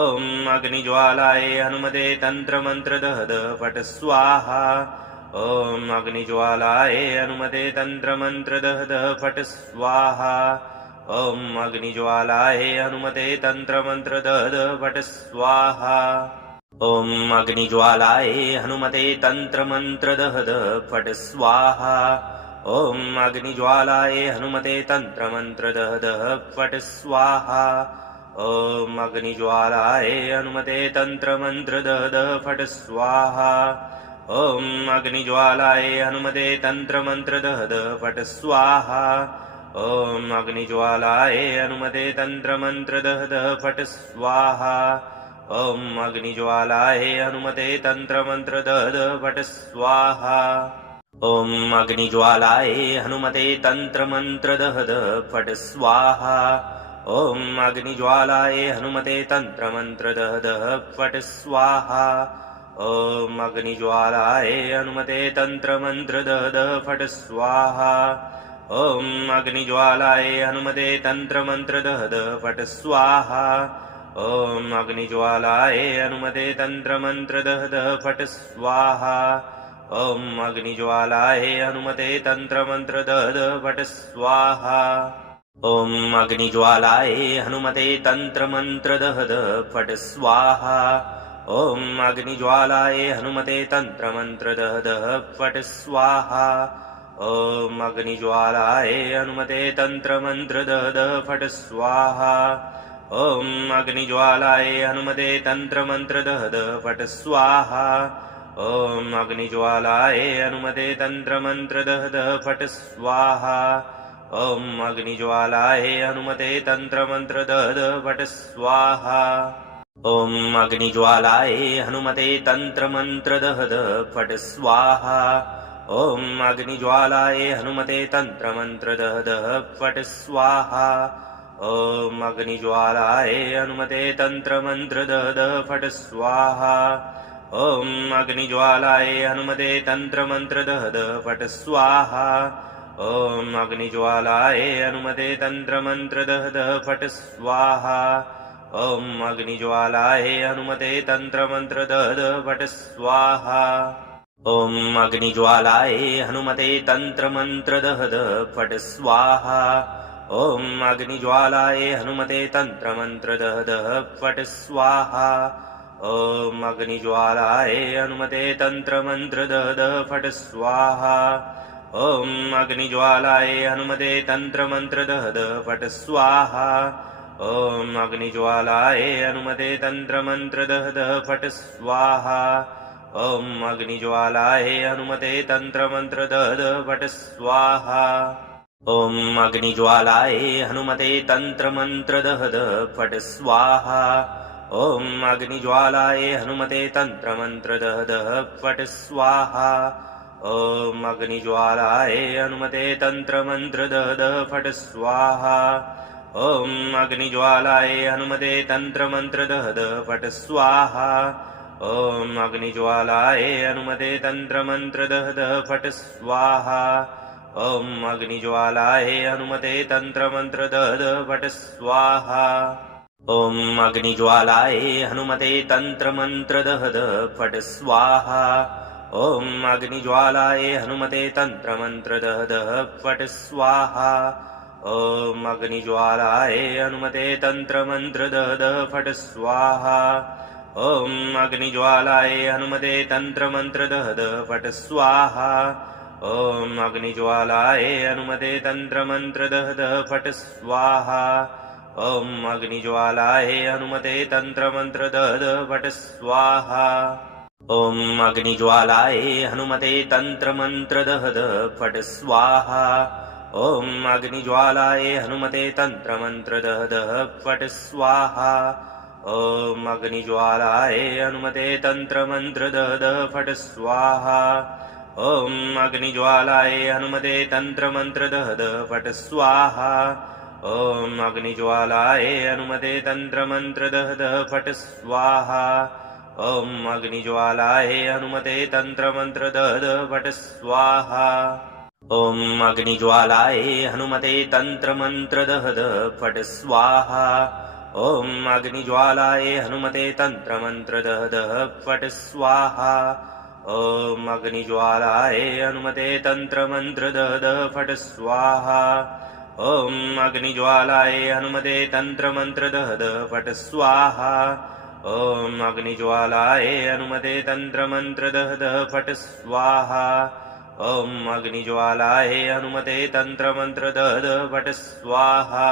ॐ अग्निज्वालाय हनुमते तन्त्रमन्त्रदहद फट् स्वाहा ॐ अग्निज्वालाय हनुमते तन्त्रमन्त्रदहद फट् स्वाहा ॐ अग्निज्वालाय हनुमते तन्त्रमन्त्रदहद फट् स्वाहा ॐ अग्निज्वालाय हनुमते तन्त्रमन्त्रदहद फट् स्वाहा ॐ अग्निज्वालाय हनुमते तन्त्रमन्त्रदहद फट् स्वाहा ॐ अग्निज्वालाय हनुमते तन्त्रमन्त्रदहद फट् स्वाहा ॐ अग्निज्वालाय हनुमते तन्त्रमन्त्रदहद फट् स्वाहा ॐ अग्निज्वालाय हनुमते तन्त्रमन्त्रदः दः फट् स्वाहा ॐ अग्निज्वालाय हनुमते तन्त्रमन्त्रदः दः फट् स्वाहा ॐ अग्निज्वालाय हनुमते तन्त्रमन्त्रदः दः फट् स्वाहा ॐ अग्निज्वालाय हनुमते तन्त्रमन्त्रदः दः फट् स्वाहा ॐ अग्निज्वालाय हनुमते तन्त्रमन्त्रदः दः फट् स्वाहा ॐ अग्निज्वालाय हनुमते तन्त्रमन्त्रदः दः फट् स्वाहा ॐ अग्निज्वालाय हनुमते तन्त्रमन्त्रदः दः फट् स्वाहा ॐ अग्निज्वालाय हनुमते तन्त्रमन्त्रदः दः फट् स्वाहा ॐ अग्निज्वालाय हनुमते तन्त्रमन्त्रदः दः फट् स्वाहा ॐ अग्निज्वालाय हनुमते तन्त्रमन्त्रदः दः फट् स्वाहा ॐ अग्निज्वालाय हनुमते तन्त्रमन्त्रदः दः फट् स्वाहा ॐ अग्निज्वालाय हनुमते तन्त्रमन्त्रदः दः फट् स्वाहा ॐ अग्निज्वालाय हनुमते तन्त्रमन्त्रदः दः फट् स्वाहा ॐ अग्निज्वालाय हनुमते तन्त्रमन्त्रदः दः फट् स्वाहा ॐ अग्निज्वालाय हनुमते तन्त्रमन्त्रदः दः फट् स्वाहा ॐ अग्निज्वालाय हनुमते तन्त्रमन्त्रदः दः फट् स्वाहा ॐ अग्निज्वालाय हनुमते तन्त्रमन्त्रदः दः फट् स्वाहा ॐ अग्निज्वालाय हनुमते तन्त्रमन्त्रदः दः फट् स्वाहा ॐ अग्निज्वालाय हनुमते तन्त्रमन्त्रदः दः फट् स्वाहा ॐ अग्निज्वालाय हनुमते तन्त्रमन्त्रदः दः फट् स्वाहा ॐ अग्निज्वालाय हनुमते तन्त्रमन्त्रदः दः फट् स्वाहा ॐ अग्निज्वालाय हनुमते तन्त्रमन्त्रदः दः फट् स्वाहा ॐ अग्निज्वालाय हनुमते तन्त्रमन्त्रदः दः फट् स्वाहा ॐ अग्निज्वालाय हनुमते तन्त्रमन्त्रदः दः फट् स्वाहा ॐ अग्निज्वालाय हनुमते तन्त्रमन्त्रदः दः फट् स्वाहा ॐ अग्निज्वालाय हनुमते तन्त्रमन्त्रदः दः फट् स्वाहा ॐ अग्निज्वालाय हनुमते तन्त्रमन्त्रदः दः फट् स्वाहा ॐ अग्निज्वालाय हनुमते तन्त्रमन्त्रदः दः फट् स्वाहा ॐ अग्निज्वालाय हनुमते तन्त्रमन्त्रदः दः फट् स्वाहा ॐ अग्निज्वालाय हनुमते तन्त्रमन्त्रदः दः फट् स्वाहा ॐ अग्निज्वालाय हनुमते तन्त्रमन्त्रदः दः फट् स्वाहा ॐ अग्निज्वालाय हनुमते तन्त्रमन्त्रदः दः फट् स्वाहा ॐ अग्निज्वालाय हनुमते तन्त्रमन्त्रदः दः फट् स्वाहा ॐ अग्निज्वालाय हनुमते तन्त्रमन्त्रदः दः फट् स्वाहा ॐ अग्निज्वालाय हनुमते तन्त्रमन्त्रदः दः फट् स्वाहा ॐ अग्निज्वालाय हनुमते तन्त्रमन्त्रदः दः फट् स्वाहा ॐ अग्निज्वालाय हनुमते तन्त्रमन्त्रदः दः फट् स्वाहा ॐ अग्निज्वालाय हनुमते तन्त्रमन्त्रदः दः फट् स्वाहा ॐ अग्निज्वालाय हनुमते तन्त्रमन्त्रदः दः फट् स्वाहा ॐ अग्निज्वालाय हनुमते तन्त्रमन्त्रदः दः फट् स्वाहा ॐ अग्निज्वालाय हनुमते तन्त्रमन्त्रदः दः फट् स्वाहा ॐ अग्निज्वालाय हनुमते तन्त्रमन्त्रदः दः फट् स्वाहा ॐ अग्निज्वालाय हनुमते तन्त्रमन्त्रदः दः फट् स्वाहा ॐ अग्निज्वालाय हनुमते तन्त्रमन्त्रदः दः फट् स्वाहा ॐ अग्निज्वालाय हनुमते तन्त्रमन्त्रदः दः फट् स्वाहा ॐ अग्निज्वालाय हनुमते तन्त्रमन्त्रदः दः फट् स्वाहा ॐ अग्निज्वालाय हनुमते तन्त्रमन्त्रदः दः फट् स्वाहा ॐ अग्निज्वालाय हनुमते तन्त्रमन्त्रदः दः फट् स्वाहा ॐ अग्निज्वालाय हनुमते तन्त्रमन्त्रदः दः फट् स्वाहा ॐ अग्निज्वालाय हनुमते तन्त्रमन्त्रदः दः फट् स्वाहा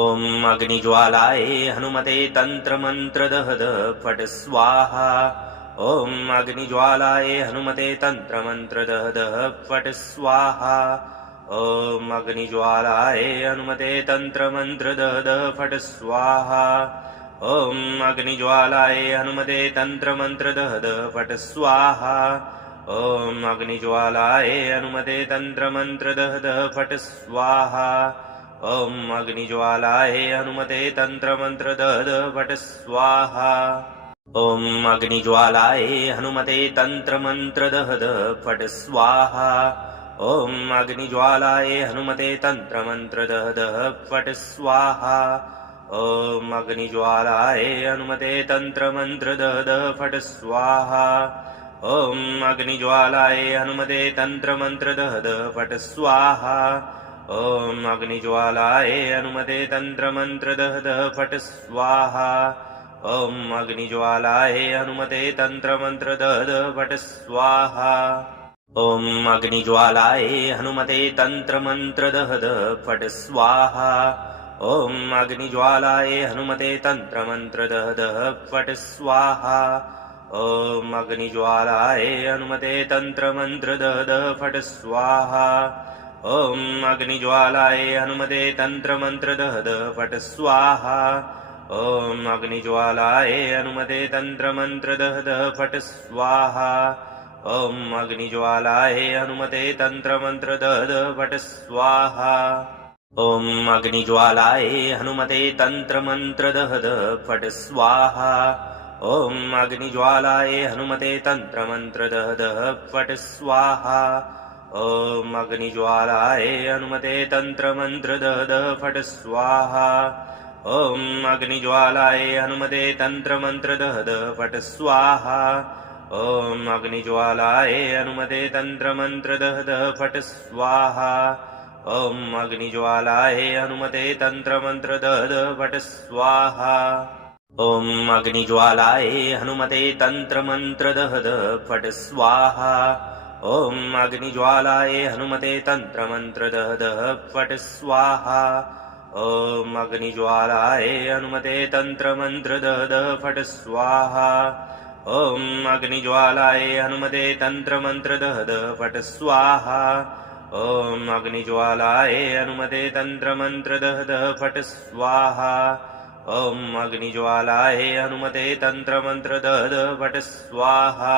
ॐ अग्निज्वालाय हनुमते तन्त्रमन्त्रदः दः फट् स्वाहा ॐ अग्निज्वालाय हनुमते तन्त्रमन्त्रदः दः फट् स्वाहा ॐ अग्निज्वालाय हनुमते तन्त्रमन्त्र दहद फट् स्वाहा ॐ अग्निज्वालाय हनुमते तन्त्रमन्त्र दहद फट् स्वाहा ॐ अग्निज्वालाय हनुमते तन्त्रमन्त्र दहद फट् स्वाहा ॐ अग्निज्वालाय हनुमते तन्त्रमन्त्र दहद फट् स्वाहा ॐ अग्निज्वालाय हनुमते तन्त्रमन्त्र दहद फट् स्वाहा ॐ अग्निज्वालाय हनुमते तन्त्रमन्त्र दहद फट् स्वाहा ॐ अग्निज्वालाय हनुमते तन्त्रमन्त्र दहद फट् स्वाहा ॐ अग्निज्वालाय हनुमते तन्त्रमन्त्र दहद फट् स्वाहा ॐ अग्निज्वालाय हनुमते तन्त्रमन्त्र दहद फट् स्वाहा ॐ अग्निज्वालाय हनुमते तन्त्रमन्त्र दहद फट् स्वाहा ॐ अग्निज्वालाय हनुमते तन्त्रमन्त्र दहद फट् स्वाहा ॐ अग्निज्वालाय हनुमते तन्त्रमन्त्र दहद फट् स्वाहा ॐ अग्निज्वालाय हनुमते तन्त्रमन्त्र दहद फट् स्वाहा ॐ अग्निज्वालाय हनुमते तन्त्रमन्त्र दहद फट् स्वाहा ॐ अग्निज्वालाय हनुमते तन्त्रमन्त्र दहद फट् स्वाहा ॐ अग्निज्वालाय हनुमते तन्त्रमन्त्र दहद फट् स्वाहा ॐ अग्निज्वालाय हनुमते तन्त्रमन्त्र दहद फट् स्वाहा ॐ अग्निज्वालाय हनुमते तन्त्रमन्त्र दहद फट् स्वाहा ॐ अग्निज्वालाय हनुमते तन्त्रमन्त्र दहद फट् स्वाहा ॐ अग्निज्वालाय हनुमते तन्त्रमन्त्र दहद फट् स्वाहा ॐ अग्निज्वालाय हनुमते तन्त्रमन्त्र दहद फट् स्वाहा ॐ अग्निज्वालाय हनुमते तन्त्रमन्त्र दहद फट् स्वाहा ॐ अग्निज्वालाय हनुमते तन्त्रमन्त्र दहद फट् स्वाहा ॐ अग्निज्वालाय हनुमते तन्त्रमन्त्र दहद फट् स्वाहा ॐ अग्निज्वालाय हनुमते तन्त्रमन्त्र दहद फट् स्वाहा ॐ अग्निज्वालाय हनुमते तन्त्रमन्त्र दहद फट् स्वाहा ॐ अग्निज्वालाय हनुमते तन्त्रमन्त्र दहद फट् स्वाहा ॐ अग्निज्वालाय हनुमते तन्त्रमन्त्र दहद फट् स्वाहा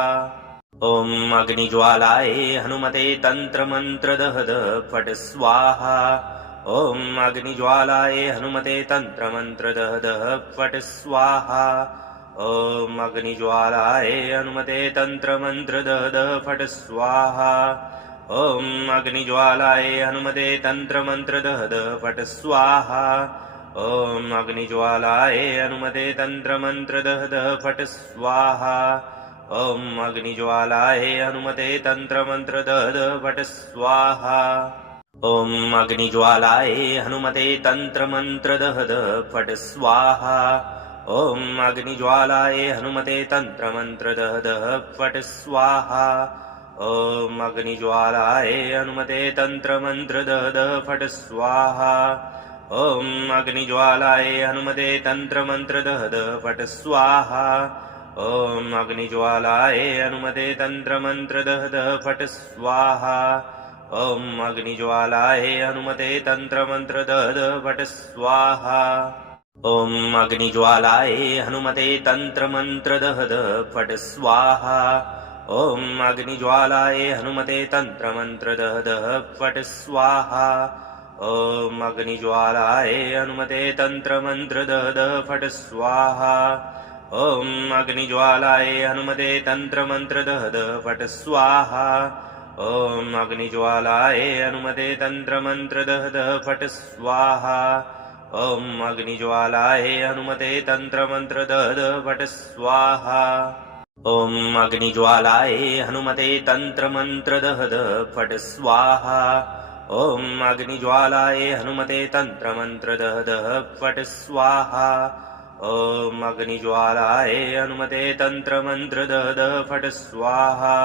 ॐ अग्निज्वालाय हनुमते तन्त्रमन्त्र दहद फट् स्वाहा ॐ अग्निज्वालाय हनुमते तन्त्रमन्त्र दहद फट् स्वाहा ॐ अग्निज्वालाय हनुमते तन्त्रमन्त्र दहद फट् स्वाहा ॐ अग्निज्वालाय हनुमते तन्त्रमन्त्र दहद फट् स्वाहा ॐ अग्निज्वालाय हनुमते तन्त्रमन्त्र दहद फट् स्वाहा ॐ अग्निज्वालाय हनुमते तन्त्रमन्त्र दहद फट् स्वाहा ॐ अग्निज्वालाय हनुमते तन्त्रमन्त्र दहद फट् स्वाहा ॐ अग्निज्वालाय हनुमते तन्त्रमन्त्र दहद फट् स्वाहा ॐ अग्निज्वालाय हनुमते तन्त्रमन्त्र दहद फट् स्वाहा ॐ अग्निज्वालाय हनुमते तन्त्रमन्त्र दहद फट् स्वाहा ॐ अग्निज्वालाय हनुमते तन्त्रमन्त्र दहद फट् स्वाहा ॐ अग्निज्वालाय हनुमते तन्त्रमन्त्र दहद फट् स्वाहा ॐ अग्निज्वालाय हनुमते तन्त्रमन्त्र दहद फट् स्वाहा ॐ अग्निज्वालाय हनुमते तन्त्रमन्त्र दहद फट् स्वाहा ॐ अग्निज्वालाय हनुमते तन्त्रमन्त्र दहद फट् स्वाहा ॐ अग्निज्वालाय हनुमते तन्त्रमन्त्र दहद फट् स्वाहा ॐ अग्निज्वालाय हनुमते तन्त्रमन्त्र दहद फट् स्वाहा ॐ अग्निज्वालाय हनुमते तन्त्रमन्त्र दहद फट् स्वाहा ॐ अग्निज्वालाय हनुमते तन्त्रमन्त्र दहद फट् स्वाहा ॐ अग्निज्वालाय हनुमते तन्त्रमन्त्र दहद फट् स्वाहा ॐ अग्निज्वालाय हनुमते तन्त्रमन्त्र दहद फट् स्वाहा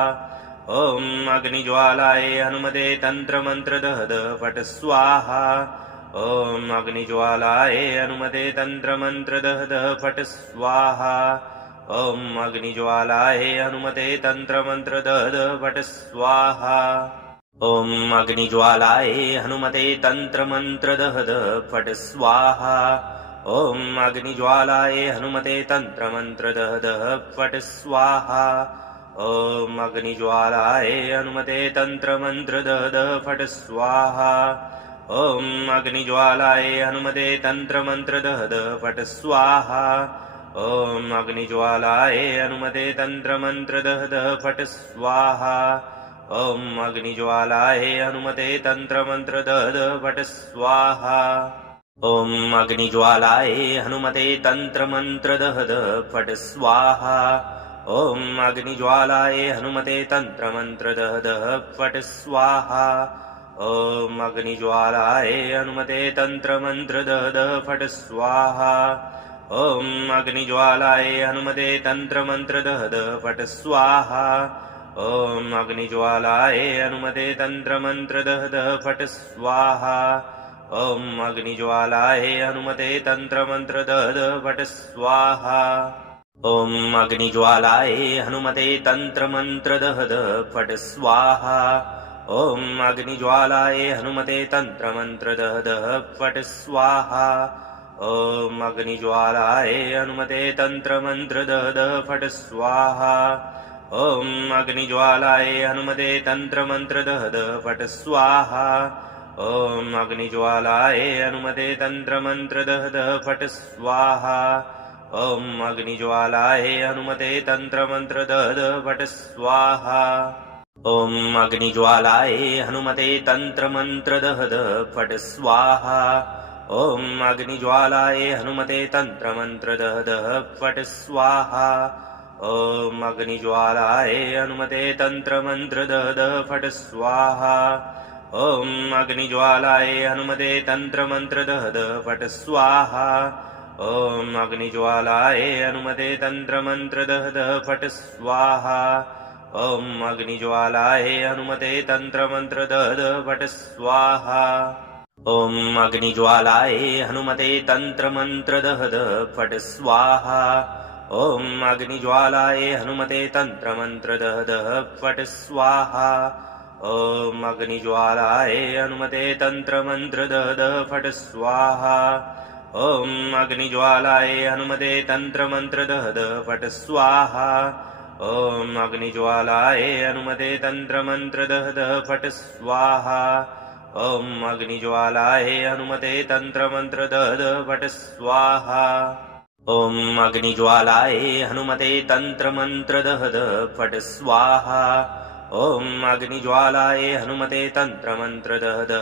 ॐ अग्निज्वालाय हनुमते तन्त्रमन्त्र दहद फट् स्वाहा ॐ अग्निज्वालाय हनुमते तन्त्रमन्त्र दहद फट् स्वाहा ॐ अग्निज्वालाय हनुमते तन्त्रमन्त्र दहद फट् स्वाहा ॐ अग्निज्वालाय हनुमते तन्त्रमन्त्रदहद फट् स्वाहा ॐ अग्निज्वालाय हनुमते तन्त्रमन्त्रदहद फट् स्वाहा ॐ अग्निज्वालाय हनुमते तन्त्रमन्त्रदहद फट् स्वाहा ॐ अग्निज्वालाय हनुमते तन्त्रमन्त्रदहद फट् स्वाहा ॐ अग्निज्वालाय हनुमते तन्त्रमन्त्रदहद फट् स्वाहा ॐ अग्निज्वालाय हनुमते तन्त्रमन्त्रदहद फट् स्वाहा ॐ अग्निज्वालाय हनुमते तन्त्रमन्त्रदहद फट् स्वाहा ॐ अग्निज्वालाय हनुमते तन्त्रमन्त्रदहद फट् स्वाहा ॐ अग्निज्वालाय हनुमते तन्त्रमन्त्रदहद फट् स्वाहा ॐ अग्निज्वालाय हनुमते तन्त्रमन्त्रदहद फट् स्वाहा ॐ अग्निज्वालाय हनुमते तन्त्रमन्त्रदहद फट् स्वाहा ॐ अग्निज्वालाय हनुमते तन्त्रमन्त्रदहद फट् स्वाहा ॐ अग्निज्वालाय हनुमते तन्त्रमन्त्रदहद फट् स्वाहा ॐ अग्निज्वालाय हनुमते तन्त्रमन्त्रदहद फट् स्वाहा ॐ अग्निज्वालाय हनुमते तन्त्रमन्त्रदहद फट् स्वाहा ॐ अग्निज्वालाय हनुमते तन्त्रमन्त्रदहद फट् स्वाहा ॐ अग्निज्वालाय हनुमते तन्त्रमन्त्रदहद फट् स्वाहा ॐ अग्निज्वालाय हनुमते तन्त्रमन्त्रदहद फट् स्वाहा ॐ अग्निज्वालाय हनुमते तन्त्रमन्त्रदहद फट् स्वाहा ॐ अग्निज्वालाय हनुमते तन्त्रमन्त्रदहद फट् स्वाहा ॐ अग्निज्वालाय हनुमते तन्त्रमन्त्रदहद फट् स्वाहा ॐ अग्निज्वालाय हनुमते तन्त्रमन्त्रदहद फट् स्वाहा ॐ अग्निज्वालाय हनुमते तन्त्रमन्त्रदहद फट् स्वाहा ॐ अग्निज्वालाय हनुमते तन्त्रमन्त्रदहद फट् स्वाहा ॐ अग्निज्वालाय हनुमते तन्त्रमन्त्रदहद फट् स्वाहा ॐ अग्निज्वालाय हनुमते तन्त्रमन्त्रदहद फट् स्वाहा ॐ अग्निज्वालाय हनुमते तन्त्रमन्त्रदहद फट् स्वाहा ॐ अग्निज्वालाय हनुमते तन्त्रमन्त्रदहद फट् स्वाहा ॐ अग्निज्वालाय हनुमते तन्त्रमन्त्रदहद फट् स्वाहा ॐ अग्निज्वालाय हनुमते तन्त्रमन्त्रदहद फट् स्वाहा ॐ अग्निज्वालाय हनुमते तन्त्रमन्त्रदहद फट् स्वाहा ॐ अग्निज्वालाय हनुमते तन्त्रमन्त्रदहद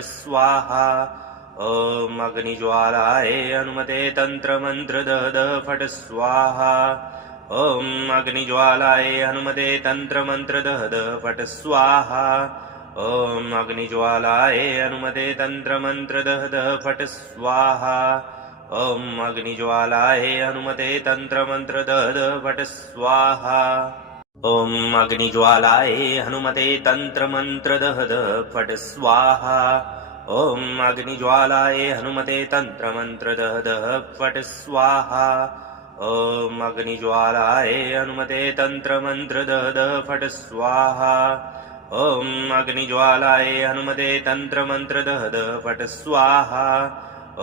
फट् स्वाहा ॐ अग्निज्वालाय हनुमते तन्त्रमन्त्रदहद फट् स्वाहा ॐ अग्निज्वालाय हनुमते तन्त्रमन्त्रदहद फट् स्वाहा ॐ अग्निज्वालाय हनुमते तन्त्रमन्त्रदहद फट् स्वाहा ॐ अग्निज्वालाय हनुमते तन्त्रमन्त्रदहद फट् स्वाहा ॐ अग्निज्वालाय हनुमते तन्त्रमन्त्रदहद फट् स्वाहा ॐ अग्निज्वालाय हनुमते तन्त्रमन्त्रदहद फट् स्वाहा ॐ अग्निज्वालाय हनुमते तन्त्रमन्त्रदहद फट् स्वाहा ॐ अग्निज्वालाय हनुमते तन्त्रमन्त्रदहद फट् स्वाहा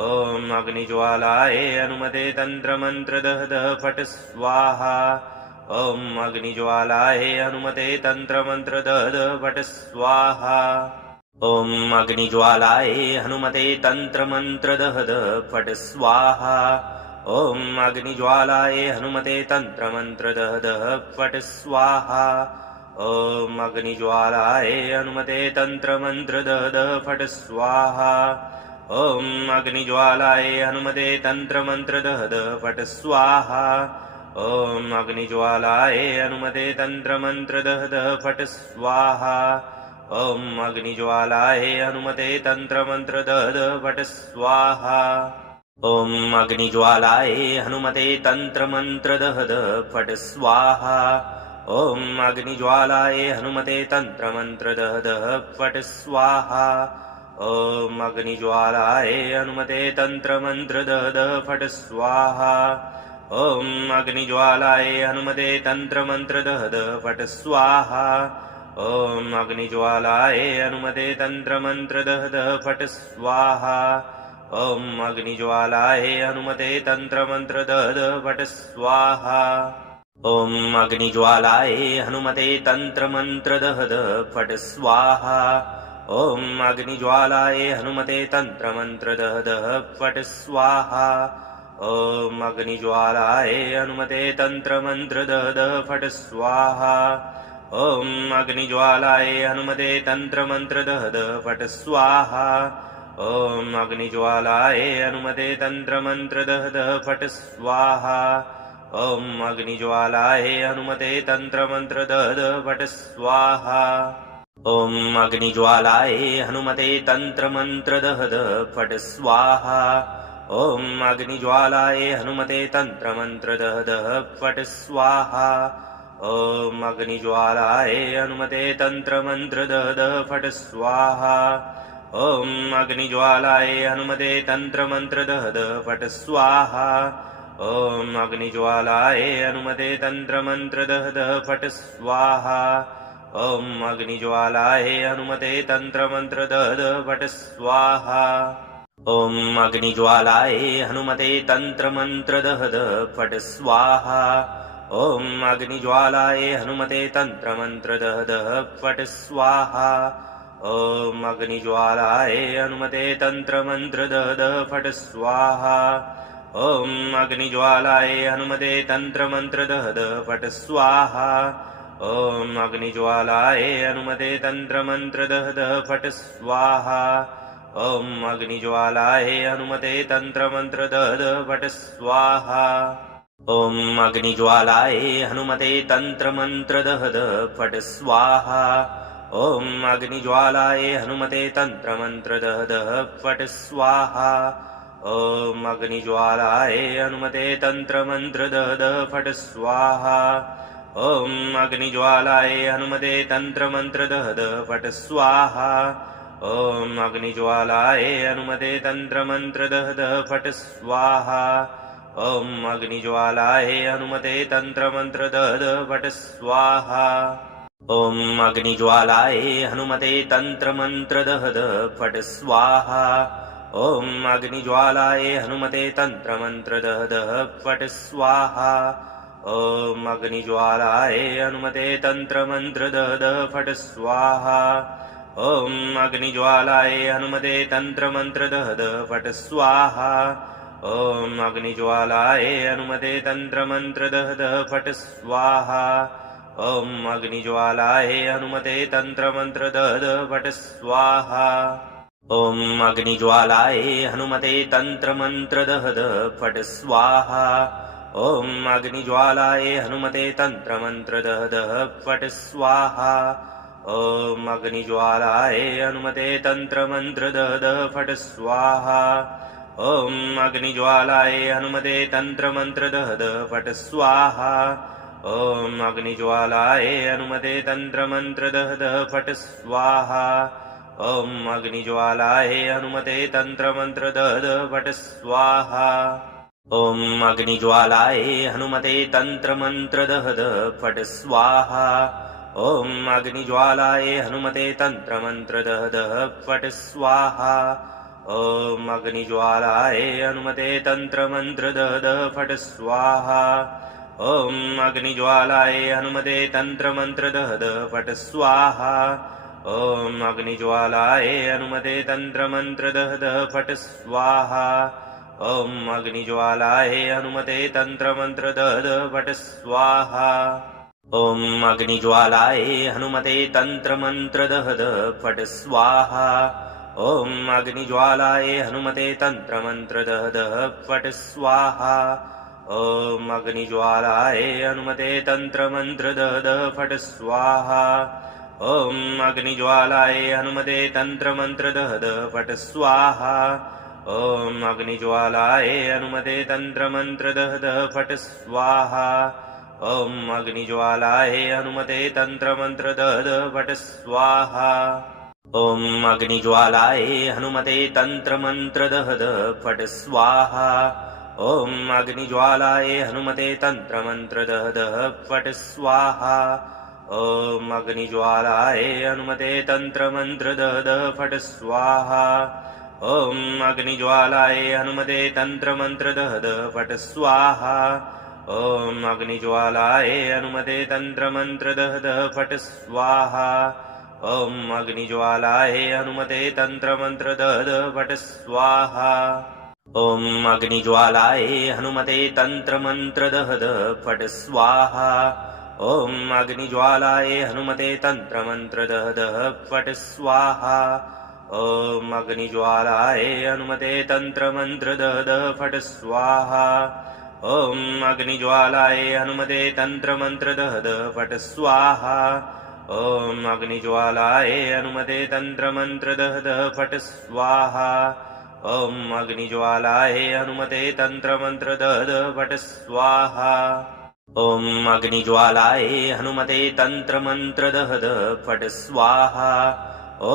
ॐ अग्निज्वालाय हनुमते तन्त्रमन्त्रदहद फट् स्वाहा ॐ अग्निज्वालाय हनुमते तन्त्रमन्त्रदहद फट् स्वाहा ॐ अग्निज्वालाय हनुमते तन्त्रमन्त्रदहद फट् स्वाहा ॐ अग्निज्वालाय हनुमते तन्त्रमन्त्रदहद फट् स्वाहा ॐ अग्निज्वालाय हनुमते तन्त्रमन्त्रदहद फट् स्वाहा ॐ अग्निज्वालाय हनुमते तन्त्रमन्त्रदहद फट् स्वाहा ॐ अग्निज्वालाय हनुमते तन्त्रमन्त्रदहद फट् स्वाहा ॐ अग्निज्वालाय हनुमते तन्त्रमन्त्रदहद फट् स्वाहा ॐ अग्निज्वालाय हनुमते तन्त्रमन्त्रदहद फट् स्वाहा ॐ अग्निज्वालाय हनुमते तन्त्रमन्त्रदहद फट् स्वाहा ॐ अग्निज्वालाय हनुमते तन्त्रमन्त्रदहद फट् स्वाहा ॐ अग्निज्वालाय हनुमते तन्त्रमन्त्रदहद फट् स्वाहा ॐ अग्निज्वालाय हनुमते तन्त्रमन्त्रदः दः फट् स्वाहा ॐ अग्निज्वालाय हनुमते तन्त्रमन्त्रदः दः फट् स्वाहा ॐ अग्निज्वालाय हनुमते तन्त्रमन्त्रदः दः फट् स्वाहा ॐ अग्निज्वालाय हनुमते तन्त्रमन्त्रदः दः फट् स्वाहा ॐ अग्निज्वालाय हनुमते तन्त्रमन्त्रदः दः फट् स्वाहा ॐ अग्निज्वालाय हनुमते तन्त्रमन्त्रदः दः फट् स्वाहा ॐ अग्निज्वालाय हनुमते तन्त्रमन्त्रदः दः फट् स्वाहा ॐ अग्निज्वालाय हनुमते तन्त्रमन्त्रदः दः फट् स्वाहा ॐ अग्निज्वालाय हनुमते तन्त्रमन्त्रदः दः फट् स्वाहा ॐ अग्निज्वालाय हनुमते तन्त्रमन्त्रदः दः फट् स्वाहा ॐ अग्निज्वालाय हनुमते तन्त्रमन्त्रदः दः फट् स्वाहा ॐ अग्निज्वालाय हनुमते तन्त्रमन्त्रदः दः फट् स्वाहा ॐ अग्निज्वालाय हनुमते तन्त्रमन्त्रदः दः फट् स्वाहा ॐ अग्निज्वालाय हनुमते तन्त्रमन्त्रदः दः फट् स्वाहा ॐ अग्निज्वालाय हनुमते तन्त्रमन्त्रदः दः फट् स्वाहा ॐ अग्निज्वालाय हनुमते तन्त्रमन्त्रदः दः फट् स्वाहा ॐ अग्निज्वालाय हनुमते तन्त्रमन्त्रदः दः फट् स्वाहा ॐ अग्निज्वालाय हनुमते तन्त्रमन्त्रदः दः फट् स्वाहा ॐ अग्निज्वालाय हनुमते तन्त्रमन्त्रदः दः फट् स्वाहा ॐ अग्निज्वालाय हनुमते तन्त्रमन्त्रदः दः फट् स्वाहा ॐ अग्निज्वालाय हनुमते तन्त्रमन्त्रदः दः फट् स्वाहा ॐ अग्निज्वालाय हनुमते तन्त्रमन्त्रदः दः फट् स्वाहा ॐ अग्निज्वालाय हनुमते तन्त्रमन्त्रदः दः फट् स्वाहा ॐ अग्निज्वालाय हनुमते तन्त्रमन्त्रदः दः फट् स्वाहा ॐ अग्निज्वालाय हनुमते तन्त्रमन्त्रदः दः फट् स्वाहा ॐ अग्निज्वालाय हनुमते तन्त्रमन्त्रदः दः फट् स्वाहा ॐ अग्निज्वालाय हनुमते तन्त्रमन्त्रदः दः फट् स्वाहा ॐ अग्निज्वालाय हनुमते तन्त्रमन्त्रदः दः फट् स्वाहा ॐ अग्निज्वालाय हनुमते तन्त्रमन्त्रदः दः फट् स्वाहा ॐ अग्निज्वालाय हनुमते तन्त्रमन्त्रदः दः फट् स्वाहा ॐ अग्निज्वालाय हनुमते तन्त्रमन्त्रदः दः फट् स्वाहा ॐ अग्निज्वालाय हनुमते तन्त्रमन्त्रदः दः फट् स्वाहा ॐ अग्निज्वालाय हनुमते तन्त्रमन्त्रदः दः फट् स्वाहा ॐ अग्निज्वालाय हनुमते तन्त्रमन्त्रदः दः फट् स्वाहा ॐ अग्निज्वालाय हनुमते तन्त्रमन्त्रदः दः फट् स्वाहा ॐ अग्निज्वालाय हनुमते तन्त्रमन्त्रदः दः फट् स्वाहा ॐ अग्निज्वालाय हनुमते तन्त्रमन्त्रदः दः फट् स्वाहा ॐ अग्निज्वालाय हनुमते तन्त्रमन्त्रदः दः फट् स्वाहा ॐ अग्निज्वालाय हनुमते तन्त्रमन्त्रदः दः फट् स्वाहा ॐ अग्निज्वालाय हनुमते तन्त्रमन्त्रदः दः फट् स्वाहा ॐ अग्निज्वालाय हनुमते तन्त्रमन्त्रदः दः फट् स्वाहा ॐ अग्निज्वालाय हनुमते तन्त्रमन्त्रदः दः फट् स्वाहा ॐ अग्निज्वालाय हनुमते तन्त्रमन्त्रदः दः फट् स्वाहा ॐ अग्निज्वालाय हनुमते तन्त्रमन्त्रदः दः फट् स्वाहा ॐ अग्निज्वालाय हनुमते तन्त्रमन्त्रदः दः फट् स्वाहा ॐ अग्निज्वालाय हनुमते तन्त्रमन्त्रदः दः फट् स्वाहा ॐ अग्निज्वालाय हनुमते तन्त्रमन्त्रदः दः फट् स्वाहा ॐ अग्निज्वालाय हनुमते तन्त्रमन्त्रदः दः फट् स्वाहा ॐ अग्निज्वालाय हनुमते तन्त्रमन्त्रदः दः फट् स्वाहा ॐ अग्निज्वालाय हनुमते तन्त्रमन्त्रदः दः फट् स्वाहा ॐ अग्निज्वालाय हनुमते तन्त्रमन्त्रदः दः फट् स्वाहा ॐ अग्निज्वालाय हनुमते तन्त्रमन्त्रदः दः फट् स्वाहा ॐ अग्निज्वालाय हनुमते तन्त्रमन्त्र दद फट् स्वाहा ॐ अग्निज्वालाय हनुमते तन्त्रमन्त्र दद फट् स्वाहा ॐ अग्निज्वालाय हनुमते तन्त्रमन्त्र दद फट् स्वाहा ॐ अग्निज्वालाय हनुमते तन्त्रमन्त्र दद फट् स्वाहा ॐ अग्निज्वालाय हनुमते तन्त्रमन्त्र दद फट् स्वाहा ॐ अग्निज्वालाय हनुमते तन्त्रमन्त्र दद फट् स्वाहा ॐ अग्निज्वालाय हनुमते तन्त्रमन्त्र दद फट् स्वाहा ॐ अग्निज्वालाय हनुमते तन्त्रमन्त्र दद फट् स्वाहा ॐ अग्निज्वालाय हनुमते तन्त्रमन्त्र दद फट् स्वाहा ॐ अग्निज्वालाय हनुमते तन्त्रमन्त्र दद फट् स्वाहा ॐ अग्निज्वालाय हनुमते तन्त्रमन्त्र दद फट् स्वाहा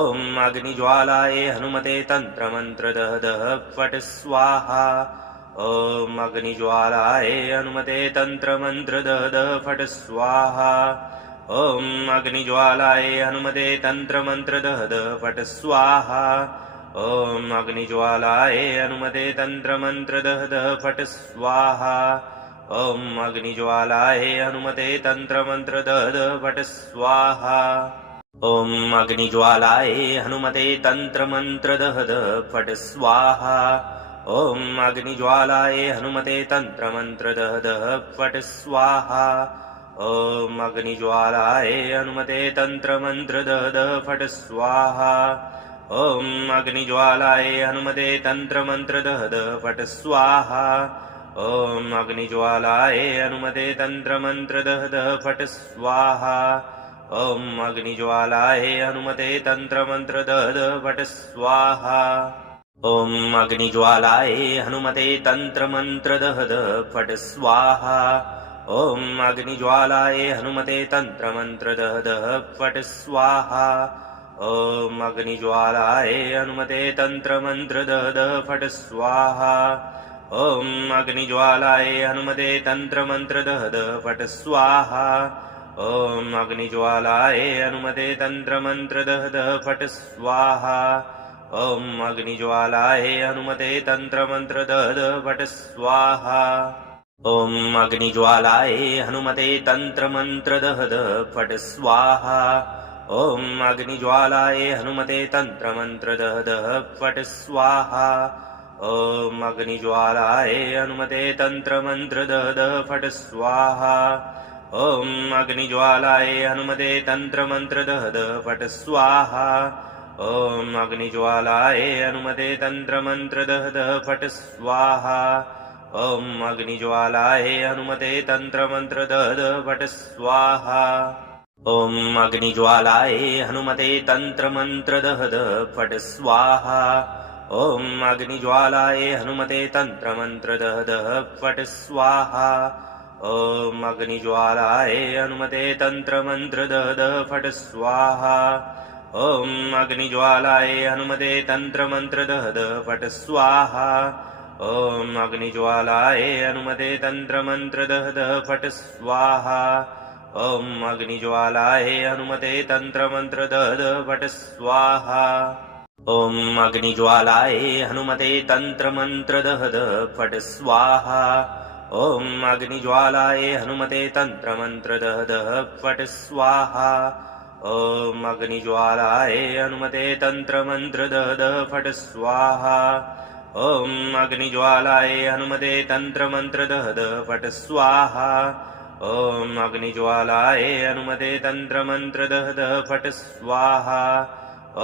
ॐ अग्निज्वालाय हनुमते तन्त्रमन्त्र दद फट् स्वाहा ॐ अग्निज्वालाय हनुमते तन्त्रमन्त्र दद फट् स्वाहा ॐ अग्निज्वालाय हनुमते तन्त्रमन्त्र दद फट् स्वाहा ॐ अग्निज्वालाय हनुमते तन्त्रमन्त्र दद फट् स्वाहा ॐ अग्निज्वालाय हनुमते तन्त्रमन्त्र दद फट् स्वाहा ॐ अग्निज्वालाय हनुमते तन्त्रमन्त्र दद फट् स्वाहा ॐ अग्निज्वालाय हनुमते तन्त्रमन्त्र दद फट् स्वाहा ॐ अग्निज्वालाय हनुमते तन्त्रमन्त्र दद फट् स्वाहा ॐ अग्निज्वालाय हनुमते तन्त्रमन्त्र दद फट् स्वाहा ॐ अग्निज्वालाय हनुमते तन्त्रमन्त्र दद फट् स्वाहा ॐ अग्निज्वालाय हनुमते तन्त्रमन्त्र दद फट् स्वाहा ॐ अग्निज्वालाय हनुमते तन्त्रमन्त्र दद फट् स्वाहा ॐ अग्निज्वालाय हनुमते तन्त्रमन्त्र दद फट् स्वाहा ॐ अग्निज्वालाय हनुमते तन्त्रमन्त्र दद फट् स्वाहा ॐ अग्निज्वालाय हनुमते तन्त्रमन्त्र दद फट् स्वाहा ॐ अग्निज्वालाय हनुमते तन्त्रमन्त्र दद फट् स्वाहा ॐ अग्निज्वालाय हनुमते तन्त्रमन्त्र दद फट् स्वाहा ॐ अग्निज्वालाय हनुमते तन्त्रमन्त्र दद फट् स्वाहा ॐ अग्निज्वालाय हनुमते तन्त्रमन्त्र दद फट् स्वाहा ॐ अग्निज्वालाय हनुमते तन्त्रमन्त्र दद फट् स्वाहा ॐ अग्निज्वालाय हनुमते तन्त्रमन्त्र दद फट् स्वाहा ॐ अग्निज्वालाय हनुमते तन्त्रमन्त्र दद फट् स्वाहा ॐ अग्निज्वालाय हनुमते तन्त्रमन्त्र दद फट् स्वाहा ॐ अग्निज्वालाय हनुमते तन्त्रमन्त्र दद फट् स्वाहा ॐ अग्निज्वालाय हनुमते तन्त्रमन्त्र दद फट् स्वाहा ॐ अग्निज्वालाय हनुमते तन्त्रमन्त्र दद फट् स्वाहा ॐ अग्निज्वालाय हनुमते तन्त्रमन्त्र दद फट् स्वाहा ॐ अग्निज्वालाय हनुमते तन्त्रमन्त्र दद फट् स्वाहा ॐ अग्निज्वालाय हनुमते तन्त्रमन्त्र दद फट् स्वाहा ॐ अग्निज्वालाय हनुमते तन्त्रमन्त्र दद फट् स्वाहा ॐ अग्निज्वालाय हनुमते तन्त्रमन्त्र दद फट् स्वाहा ॐ अग्निज्वालाय हनुमते तन्त्रमन्त्र दद फट् स्वाहा ॐ अग्निज्वालाय हनुमते तन्त्रमन्त्र दद फट् स्वाहा ॐ अग्निज्वालाय हनुमते तन्त्रमन्त्र दद फट् स्वाहा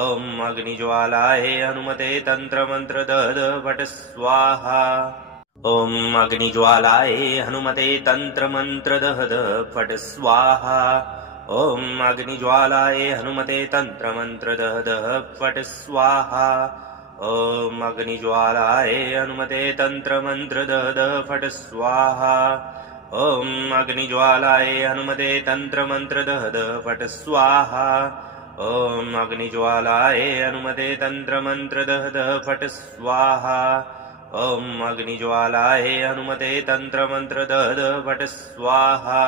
ॐ अग्निज्वालाय हनुमते तन्त्रमन्त्र दद फट् स्वाहा ॐ अग्निज्वालाय हनुमते तन्त्रमन्त्र दद फट् स्वाहा ॐ अग्निज्वालाय हनुमते तन्त्रमन्त्र दद फट् स्वाहा ॐ अग्निज्वालाय हनुमते तन्त्रमन्त्र दद फट् स्वाहा ॐ अग्निज्वालाय हनुमते तन्त्रमन्त्र दद फट् स्वाहा ॐ अग्निज्वालाय हनुमते तन्त्रमन्त्र दद फट् स्वाहा ॐ अग्निज्वालाय हनुमते तन्त्रमन्त्र दद फट् स्वाहा।